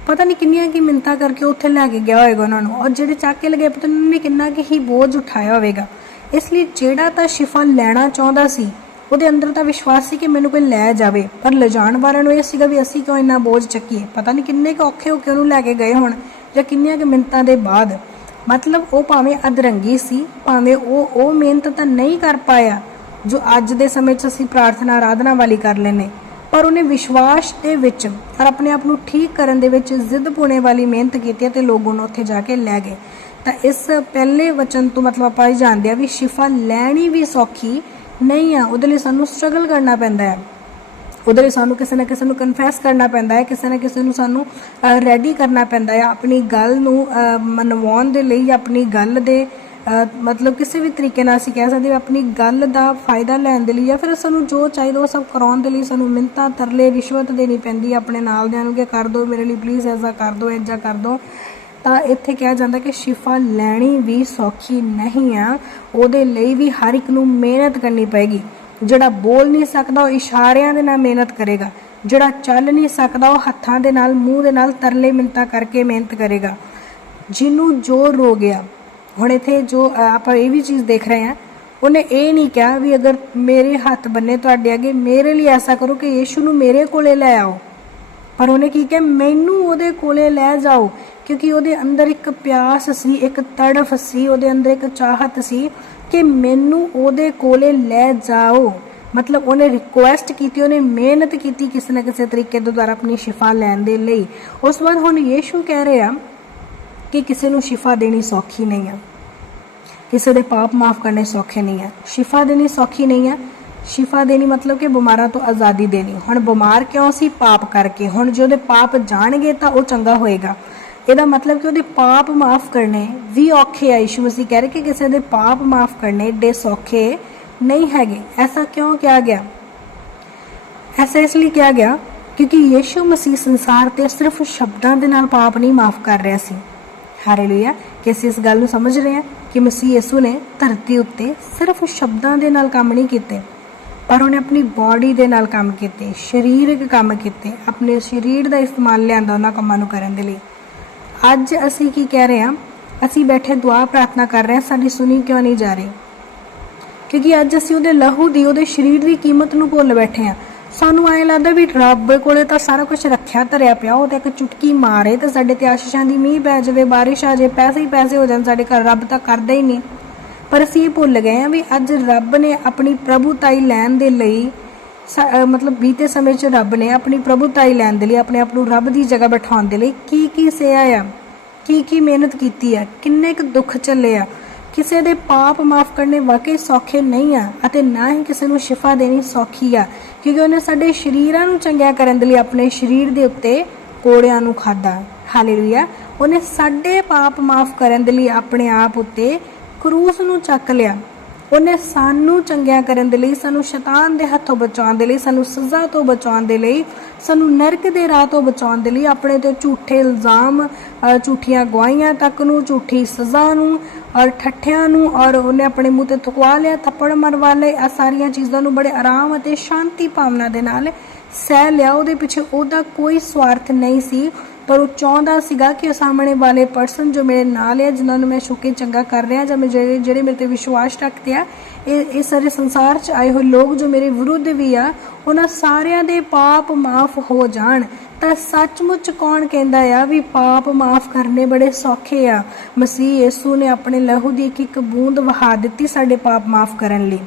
ਪਤਾ ਨਹੀਂ ਕਿੰਨੀਆਂ ਕੀ ਮਿੰਤਾ ਕਰਕੇ ਉੱਥੇ ਲੈ ਕੇ ਗਿਆ ਹੋਵੇਗਾ ਉਹਨਾਂ ਨੂੰ। ਔਰ ਜਿਹੜੇ ਚੱਕ ਕੇ ਲਗੇ ਪਤਾ ਨਹੀਂ ਉਹਨੇ ਕਿੰਨਾ ਕੀ ਹੀ ਬੋਝ ਉਠਾਇਆ ਹੋਵੇਗਾ। ਇਸ ਲਈ ਜਿਹੜਾ ਤਾਂ ਸ਼ਿਫਾ ਲੈਣਾ ਚਾਹੁੰਦਾ ਸੀ, ਉਹਦੇ ਅੰਦਰ ਤਾਂ ਵਿਸ਼ਵਾਸ ਸੀ ਕਿ ਮੈਨੂੰ ਕੋਈ ਲੈ ਜਾਵੇ। ਪਰ ਲਿਜਾਣ ਵਾਲਿਆਂ ਨੂੰ ਇਹ ਸੀਗਾ ਵੀ ਅਸੀਂ ਕਿਉਂ ਇੰਨਾ ਬੋਝ ਚੱਕੀਏ? ਪਤਾ ਨਹੀਂ ਕਿੰਨੇ ਕੁ ਔਖੇ ਹੋ ਕੇ ਉਹਨੂੰ ਲੈ ਕੇ ਗਏ ਹੋਣ, ਜਾਂ ਕਿੰਨੀਆਂ ਕੁ ਮਿੰਤਾਂ ਦੇ ਬਾਅਦ। ਮਤਲਬ ਉਹ ਭਾਵੇਂ ਅਧਰੰਗੀ ਸੀ, ਭਾਵੇਂ ਉਹ ਉਹ ਮਿਹਨਤ ਤਾਂ ਨਹੀਂ ਕਰ ਪਾਇਆ, ਜੋ ਅੱਜ ਦੇ ਸਮੇਂ 'ਚ ਅਸੀਂ ਪ੍ਰਾਰਥਨਾ, ਆਰਾਧਨਾ ਵਾਲੀ ਕਰ ਲੈਨੇ ਪਰ ਉਹਨੇ ਵਿਸ਼ਵਾਸ ਦੇ ਵਿੱਚ ਔਰ ਆਪਣੇ ਆਪ ਨੂੰ ਠੀਕ ਕਰਨ ਦੇ ਵਿੱਚ ਜ਼ਿੱਦ ਪੁਣੇ ਵਾਲੀ ਮਿਹਨਤ ਕੀਤੀ ਤੇ ਲੋਕ ਉਹਨੂੰ ਉੱਥੇ ਜਾ ਕੇ ਲੈ ਗਏ। ਤਾਂ ਇਸ ਪਹਿਲੇ ਵਚਨ ਤੋਂ ਮਤਲਬ ਆਪਾਂ ਇਹ ਜਾਣਦੇ ਆ ਵੀ ਸ਼ਿਫਾ ਲੈਣੀ ਵੀ ਸੌਖੀ ਨਹੀਂ ਆ, ਉਹਦੇ ਲਈ ਸਾਨੂੰ ਸਟਰਗਲ ਕਰਨਾ ਪੈਂਦਾ ਹੈ। ਉਹਦੇ ਲਈ ਸਾਨੂੰ ਕਿਸੇ ਨਾ ਕਿਸੇ ਨੂੰ ਕਨਫੈਸ ਕਰਨਾ ਪੈਂਦਾ ਹੈ, ਕਿਸੇ ਨਾ ਕਿਸੇ ਨੂੰ ਸਾਨੂੰ ਰੈਡੀ ਕਰਨਾ ਪੈਂਦਾ ਹੈ ਆਪਣੀ ਗੱਲ ਨੂੰ ਮਨਵਾਉਣ ਦੇ ਲਈ, ਆਪਣੀ ਗੱਲ ਦੇ ਮਤਲਬ ਕਿਸੇ ਵੀ ਤਰੀਕੇ ਨਾਲ ਅਸੀਂ ਕਹਿ ਸਕਦੇ ਹਾਂ ਆਪਣੀ ਗੱਲ ਦਾ ਫਾਇਦਾ ਲੈਣ ਦੇ ਲਈ ਜਾਂ ਫਿਰ ਸਾਨੂੰ ਜੋ ਚਾਹੀਦਾ ਉਹ ਸਭ ਕਰਾਉਣ ਦੇ ਲਈ ਸਾਨੂੰ ਮਿੰਤਾ ਤਰਲੇ, ਰਿਸ਼ਵਤ ਦੇਣੀ ਪੈਂਦੀ ਆਪਣੇ ਨਾਲ ਦਿਆਂ ਨੂੰ ਕਿ ਕਰ ਦਿਓ ਮੇਰੇ ਲਈ ਪਲੀਜ਼ ਐਸਾ ਕਰ ਦਿਓ ਐਜਾ ਕਰ ਦਿਓ ਤਾਂ ਇੱਥੇ ਕਿਹਾ ਜਾਂਦਾ ਕਿ ਸ਼ਿਫਾ ਲੈਣੀ ਵੀ ਸੌਖੀ ਨਹੀਂ ਆ। ਉਹਦੇ ਲਈ ਵੀ ਹਰ ਇੱਕ ਨੂੰ ਮਿਹਨਤ ਕਰਨੀ ਪਏਗੀ। ਜਿਹੜਾ ਬੋਲ ਨਹੀਂ ਸਕਦਾ ਉਹ ਇਸ਼ਾਰਿਆਂ ਦੇ ਨਾਲ ਮਿਹਨਤ ਕਰੇਗਾ। ਜਿਹੜਾ ਚੱਲ ਨਹੀਂ ਸਕਦਾ ਉਹ ਹੱਥਾਂ ਦੇ ਨਾਲ, ਮੂੰਹ ਦੇ ਨਾਲ ਤਰਲੇ ਮਿੰਤਾ ਕਰਕੇ ਮਿਹਨਤ ਕਰੇਗਾ। ਜਿਹਨੂੰ ਜੋ ਰੋ ਗਿਆ ਹੁਣ ਇੱਥੇ ਜੋ ਆਪਾਂ ਇਹ ਵੀ ਚੀਜ਼ ਦੇਖ ਰਹੇ ਹਾਂ, ਉਹਨੇ ਇਹ ਨਹੀਂ ਕਿਹਾ ਵੀ ਅਗਰ ਮੇਰੇ ਹੱਥ ਬੰਨੇ ਤੁਹਾਡੇ ਅੱਗੇ, ਮੇਰੇ ਲਈ ਐਸਾ ਕਰੋ ਕਿ ਯੀਸ਼ੂ ਨੂੰ ਮੇਰੇ ਕੋਲੇ ਲੈ ਆਓ। ਪਰ ਉਹਨੇ ਕੀ ਕਿਹਾ? ਮੈਨੂੰ ਉਹਦੇ ਕੋਲੇ ਲੈ ਜਾਓ, ਕਿਉਂਕਿ ਉਹਦੇ ਅੰਦਰ ਇੱਕ ਪਿਆਸ ਸੀ, ਇੱਕ ਤੜਫ ਸੀ, ਉਹਦੇ ਅੰਦਰ ਇੱਕ ਚਾਹਤ ਸੀ ਕਿ ਮੈਨੂੰ ਉਹਦੇ ਕੋਲੇ ਲੈ ਜਾਓ। ਮਤਲਬ ਉਹਨੇ ਰਿਕੁਐਸਟ ਕੀਤੀ, ਉਹਨੇ ਮਿਹਨਤ ਕੀਤੀ ਕਿਸੇ ਨਾ ਕਿਸੇ ਤਰੀਕੇ ਦੇ ਦੁਆਰਾ ਆਪਣੀ ਸ਼ਿਫਾ ਲੈਣ ਦੇ ਲਈ। ਉਸ ਤੋਂ ਬਾਅਦ ਹੁਣ ਯੀਸ਼ੂ ਕਹਿ ਰਿਹਾ ਕਿ ਕਿਸੇ ਨੂੰ ਸ਼ਿਫਾ ਦੇਣੀ ਸੌਖੀ ਨਹੀਂ ਹੈ ਕਿਸੇ ਦੇ ਪਾਪ ਮਾਫ ਕਰਨੇ ਸੌਖੇ ਨਹੀਂ ਹੈ ਸ਼ਿਫਾ ਦੇਣੀ ਸੌਖੀ ਨਹੀਂ ਹੈ ਸ਼ਿਫਾ ਦੇਣੀ ਮਤਲਬ ਕਿ ਬਿਮਾਰਾਂ ਤੋਂ ਆਜ਼ਾਦੀ ਦੇਣੀ। ਹੁਣ ਬਿਮਾਰ ਕਿਉਂ ਸੀ? ਪਾਪ ਕਰਕੇ। ਹੁਣ ਜੇ ਉਹਦੇ ਪਾਪ ਜਾਣਗੇ ਤਾਂ ਉਹ ਚੰਗਾ ਹੋਏਗਾ। ਇਹਦਾ ਮਤਲਬ ਕਿ ਉਹਦੇ ਪਾਪ ਮਾਫ ਕਰਨੇ ਵੀ ਔਖੇ ਆ। ਯਿਸੂ ਮਸੀਹ ਕਹਿ ਰਹੇ ਕਿ ਕਿਸੇ ਦੇ ਪਾਪ ਮਾਫ ਕਰਨੇ ਏਡੇ ਸੌਖੇ ਨਹੀਂ ਹੈਗੇ। ਐਸਾ ਕਿਉਂ ਕਿਹਾ ਗਿਆ? ਐਸਾ ਇਸ ਲਈ ਕਿਹਾ ਗਿਆ ਕਿਉਂਕਿ ਯੀਸ਼ੂ ਮਸੀਹ ਸੰਸਾਰ ਤੇ ਸਿਰਫ ਸ਼ਬਦਾਂ ਦੇ ਨਾਲ ਪਾਪ ਨਹੀਂ ਮਾਫ ਕਰ ਰਿਹਾ ਸੀ। ਹਾਲੇਲੂਇਆ ਕਿ ਅਸੀਂ ਇਸ ਗੱਲ ਨੂੰ ਸਮਝ ਰਹੇ ਹਾਂ ਕਿ ਮਸੀਹ ਯਿਸੂ ਨੇ ਧਰਤੀ ਉੱਤੇ ਸਿਰਫ ਸ਼ਬਦਾਂ ਦੇ ਨਾਲ ਕੰਮ ਨਹੀਂ ਕੀਤੇ, ਪਰ ਉਹਨੇ ਆਪਣੀ ਬਾਡੀ ਦੇ ਨਾਲ ਕੰਮ ਕੀਤੇ, ਸਰੀਰਕ ਕੰਮ ਕੀਤੇ, ਆਪਣੇ ਸਰੀਰ ਦਾ ਇਸਤੇਮਾਲ ਲਿਆਂਦਾ ਉਹਨਾਂ ਕੰਮਾਂ ਨੂੰ ਕਰਨ ਦੇ ਲਈ। ਅੱਜ ਅਸੀਂ ਕੀ ਕਹਿ ਰਹੇ ਹਾਂ? ਅਸੀਂ ਬੈਠੇ ਦੁਆ ਪ੍ਰਾਰਥਨਾ ਕਰ ਰਹੇ ਹਾਂ, ਸਾਡੀ ਸੁਣੀ ਕਿਉਂ ਨਹੀਂ ਜਾ ਰਹੀ? ਕਿਉਂਕਿ ਅੱਜ ਅਸੀਂ ਉਹਦੇ ਲਹੂ ਦੀ, ਉਹਦੇ ਸਰੀਰ ਦੀ ਕੀਮਤ ਨੂੰ ਭੁੱਲ ਬੈਠੇ ਹਾਂ। ਸਾਨੂੰ ਐਂ ਲੱਗਦਾ ਵੀ ਰੱਬ ਕੋਲੇ ਤਾਂ ਸਾਰਾ ਕੁਝ ਰੱਖਿਆ ਧਰਿਆ ਪਿਆ, ਉਹ ਤਾਂ ਇੱਕ ਚੁਟਕੀ ਮਾਰੇ ਤੇ ਸਾਡੇ ਤੇ ਆਸ਼ੀਸ਼ਾਂ ਦੀ ਮੀਂਹ ਪੈ ਜਾਵੇ, ਬਾਰਿਸ਼ ਆ ਜਾਵੇ, ਪੈਸੇ ਹੀ ਪੈਸੇ ਹੋ ਜਾਣ ਸਾਡੇ ਘਰ, ਰੱਬ ਤਾਂ ਕਰਦਾ ਹੀ ਨਹੀਂ। ਪਰ ਅਸੀਂ ਇਹ ਭੁੱਲ ਗਏ ਹਾਂ ਵੀ ਅੱਜ ਰੱਬ ਨੇ ਆਪਣੀ ਪ੍ਰਭੂਤਾਈ ਲੈਣ ਦੇ ਲਈ ਮਤਲਬ ਬੀਤੇ ਸਮੇਂ 'ਚ ਰੱਬ ਨੇ ਆਪਣੀ ਪ੍ਰਭੂਤਾਈ ਲੈਣ ਦੇ ਲਈ, ਆਪਣੇ ਆਪ ਨੂੰ ਰੱਬ ਦੀ ਜਗ੍ਹਾ ਬਿਠਾਉਣ ਦੇ ਲਈ ਕੀ ਕੀ ਸਿਆ ਆ ਕੀ ਕੀ ਮਿਹਨਤ ਕੀਤੀ ਆ, ਕਿੰਨੇ ਕੁ ਦੁੱਖ ਝੱਲੇ ਆ। ਕਿਸੇ ਦੇ ਪਾਪ ਮਾਫ ਕਰਨੇ ਵਾਕਈ ਸੌਖੇ ਨਹੀਂ ਆ ਅਤੇ ਨਾ ਹੀ ਕਿਸੇ ਨੂੰ ਸ਼ਿਫਾ ਦੇਣੀ ਸੌਖੀ ਆ, ਕਿਉਂਕਿ ਉਹਨੇ ਸਾਡੇ ਸ਼ਰੀਰਾਂ ਨੂੰ ਚੰਗਿਆ ਕਰਨ ਦੇ ਲਈ ਆਪਣੇ ਸਰੀਰ ਦੇ ਉੱਤੇ ਕੋੜਿਆਂ ਨੂੰ ਖਾਦਾ ਹਾਲੇਲੂਇਆ। ਉਹਨੇ ਸਾਡੇ ਪਾਪ ਮਾਫ ਕਰਨ ਦੇ ਲਈ ਆਪਣੇ ਆਪ ਉੱਤੇ ਕਰੂਸ ਨੂੰ ਚੱਕ ਲਿਆ। ਉਹਨੇ ਸਾਨੂੰ ਚੰਗਿਆ ਕਰਨ ਦੇ ਲਈ, ਸਾਨੂੰ ਸ਼ੈਤਾਨ ਦੇ ਹੱਥੋਂ ਬਚਾਉਣ ਦੇ ਲਈ, ਸਾਨੂੰ ਸਜ਼ਾ ਤੋਂ ਬਚਾਉਣ ਦੇ ਲਈ, ਸਾਨੂੰ ਨਰਕ ਦੇ ਰਾਹ ਤੋਂ ਬਚਾਉਣ ਦੇ ਲਈ ਆਪਣੇ ਤੇ ਝੂਠੇ ਇਲਜ਼ਾਮ ਝੂਠੀਆਂ ਗਵਾਹੀਆਂ ਤੱਕ ਨੂੰ, ਝੂਠੀ ਸਜ਼ਾ ਨੂੰ, ਔਰ ਠੱਠਿਆਂ ਨੂੰ, ਔਰ ਉਹਨੇ ਆਪਣੇ ਮੂੰਹ ਤੇ ਥੁਕਵਾ ਲਿਆ, ਥੱਪੜ ਮਰਵਾ ਲਏ ਆ ਸਾਰੀਆਂ ਚੀਜ਼ਾਂ ਨੂੰ ਬੜੇ ਆਰਾਮ ਅਤੇ ਸ਼ਾਂਤੀ ਭਾਵਨਾ ਦੇ ਨਾਲ ਸਹਿ ਲਿਆ। ਉਹਦੇ ਪਿੱਛੇ ਉਹਦਾ ਕੋਈ ਸਵਾਰਥ ਨਹੀਂ ਸੀ। ਪਰ ਉਹ ਚਾਹੁੰਦਾ ਸੀਗਾ ਕਿ ਉਹ ਸਾਹਮਣੇ ਵਾਲੇ ਪਰਸਨ ਜੋ ਮੇਰੇ ਨਾਲ ਹੈ, ਜਿਨ੍ਹਾਂ ਨੂੰ ਮੈਂ ਸ਼ੁਕੇ ਚੰਗਾ ਕਰ ਰਿਹਾ ਜਾਂ ਮੈਂ ਜਿਹੜੇ ਜਿਹੜੇ ਮੇਰੇ ਤੇ ਵਿਸ਼ਵਾਸ ਰੱਖਦੇ ਆ, ਇਹ ਇਹ ਸਾਰੇ ਸੰਸਾਰ 'ਚ ਆਏ ਹੋਏ ਲੋਕ ਜੋ ਮੇਰੇ ਵਿਰੁੱਧ ਵੀ ਆ, ਉਹਨਾਂ ਸਾਰਿਆਂ ਦੇ ਪਾਪ ਮਾਫ ਹੋ ਜਾਣ। ਤਾਂ ਸੱਚਮੁੱਚ ਕੌਣ ਕਹਿੰਦਾ ਆ ਵੀ ਪਾਪ ਮਾਫ ਕਰਨੇ ਬੜੇ ਸੌਖੇ ਆ? ਮਸੀਹ ਯਿਸੂ ਨੇ ਆਪਣੇ ਲਹੂ ਦੀ ਇੱਕ ਇੱਕ ਬੂੰਦ ਵਹਾ ਦਿੱਤੀ ਸਾਡੇ ਪਾਪ ਮਾਫ ਕਰਨ ਲਈ।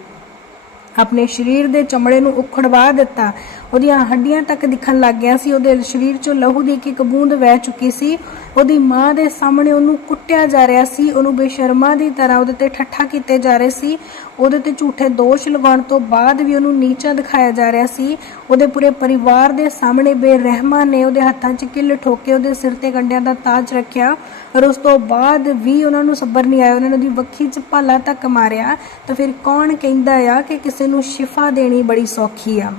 ਆਪਣੇ ਸਰੀਰ ਦੇ ਚਮੜੇ ਨੂੰ ਉਖੜਵਾ ਦਿੱਤਾ। ਉਹਦੀਆਂ ਹੱਡੀਆਂ ਤੱਕ ਦਿਖਣ ਲੱਗ ਗਿਆ ਸੀ। ਉਹਦੇ ਸਰੀਰ ਚੋਂ ਲਹੂ ਦੀ ਇੱਕ ਬੂੰਦ ਵਹਿ ਚੁੱਕੀ ਸੀ। ਉਹਦੀ ਮਾਂ ਦੇ ਸਾਹਮਣੇ ਉਹਨੂੰ ਕੁੱਟਿਆ ਜਾ ਰਿਹਾ ਸੀ। ਉਹਨੂੰ ਬੇਸ਼ਰਮਾ ਦੀ ਤਰ੍ਹਾਂ ਉਹਦੇ ਤੇ ਠੱਠਾ ਕੀਤੇ ਜਾ ਰਹੇ ਸੀ। ਉਹਦੇ ਤੇ ਝੂਠੇ ਦੋਸ਼ ਲਗਾਉਣ ਤੋਂ ਬਾਅਦ ਵੀ ਉਹਨੂੰ ਨੀਚਾ ਦਿਖਾਇਆ ਜਾ ਰਿਹਾ ਸੀ। ਉਹਦੇ ਪੂਰੇ ਪਰਿਵਾਰ ਦੇ ਸਾਹਮਣੇ ਬੇਰਹਿਮਾ ਨੇ ਉਹਦੇ ਹੱਥਾਂ 'ਚ ਕਿੱਲ ਠੋਕੇ, ਉਹਦੇ ਸਿਰ ਤੇ ਗੰਡਿਆਂ ਦਾ ਤਾਜ ਰੱਖਿਆ। ਪਰ ਉਸ ਤੋਂ ਬਾਅਦ ਵੀ ਉਹਨਾਂ ਨੂੰ ਸਬਰ ਨਹੀਂ ਆਇਆ, ਉਹਨਾਂ ਨੇ ਉਹਦੀ ਵੱਖੀ 'ਚ ਭਾਲਾ ਤੱਕ ਮਾਰਿਆ, ਤਾਂ ਫਿਰ ਕੌਣ ਕਹਿੰਦਾ ਆ ਕਿ ਕਿਸੇ ਨੂੰ ਸ਼ਿਫਾ ਦੇਣੀ ਬੜੀ ਸੌਖੀ ਆ?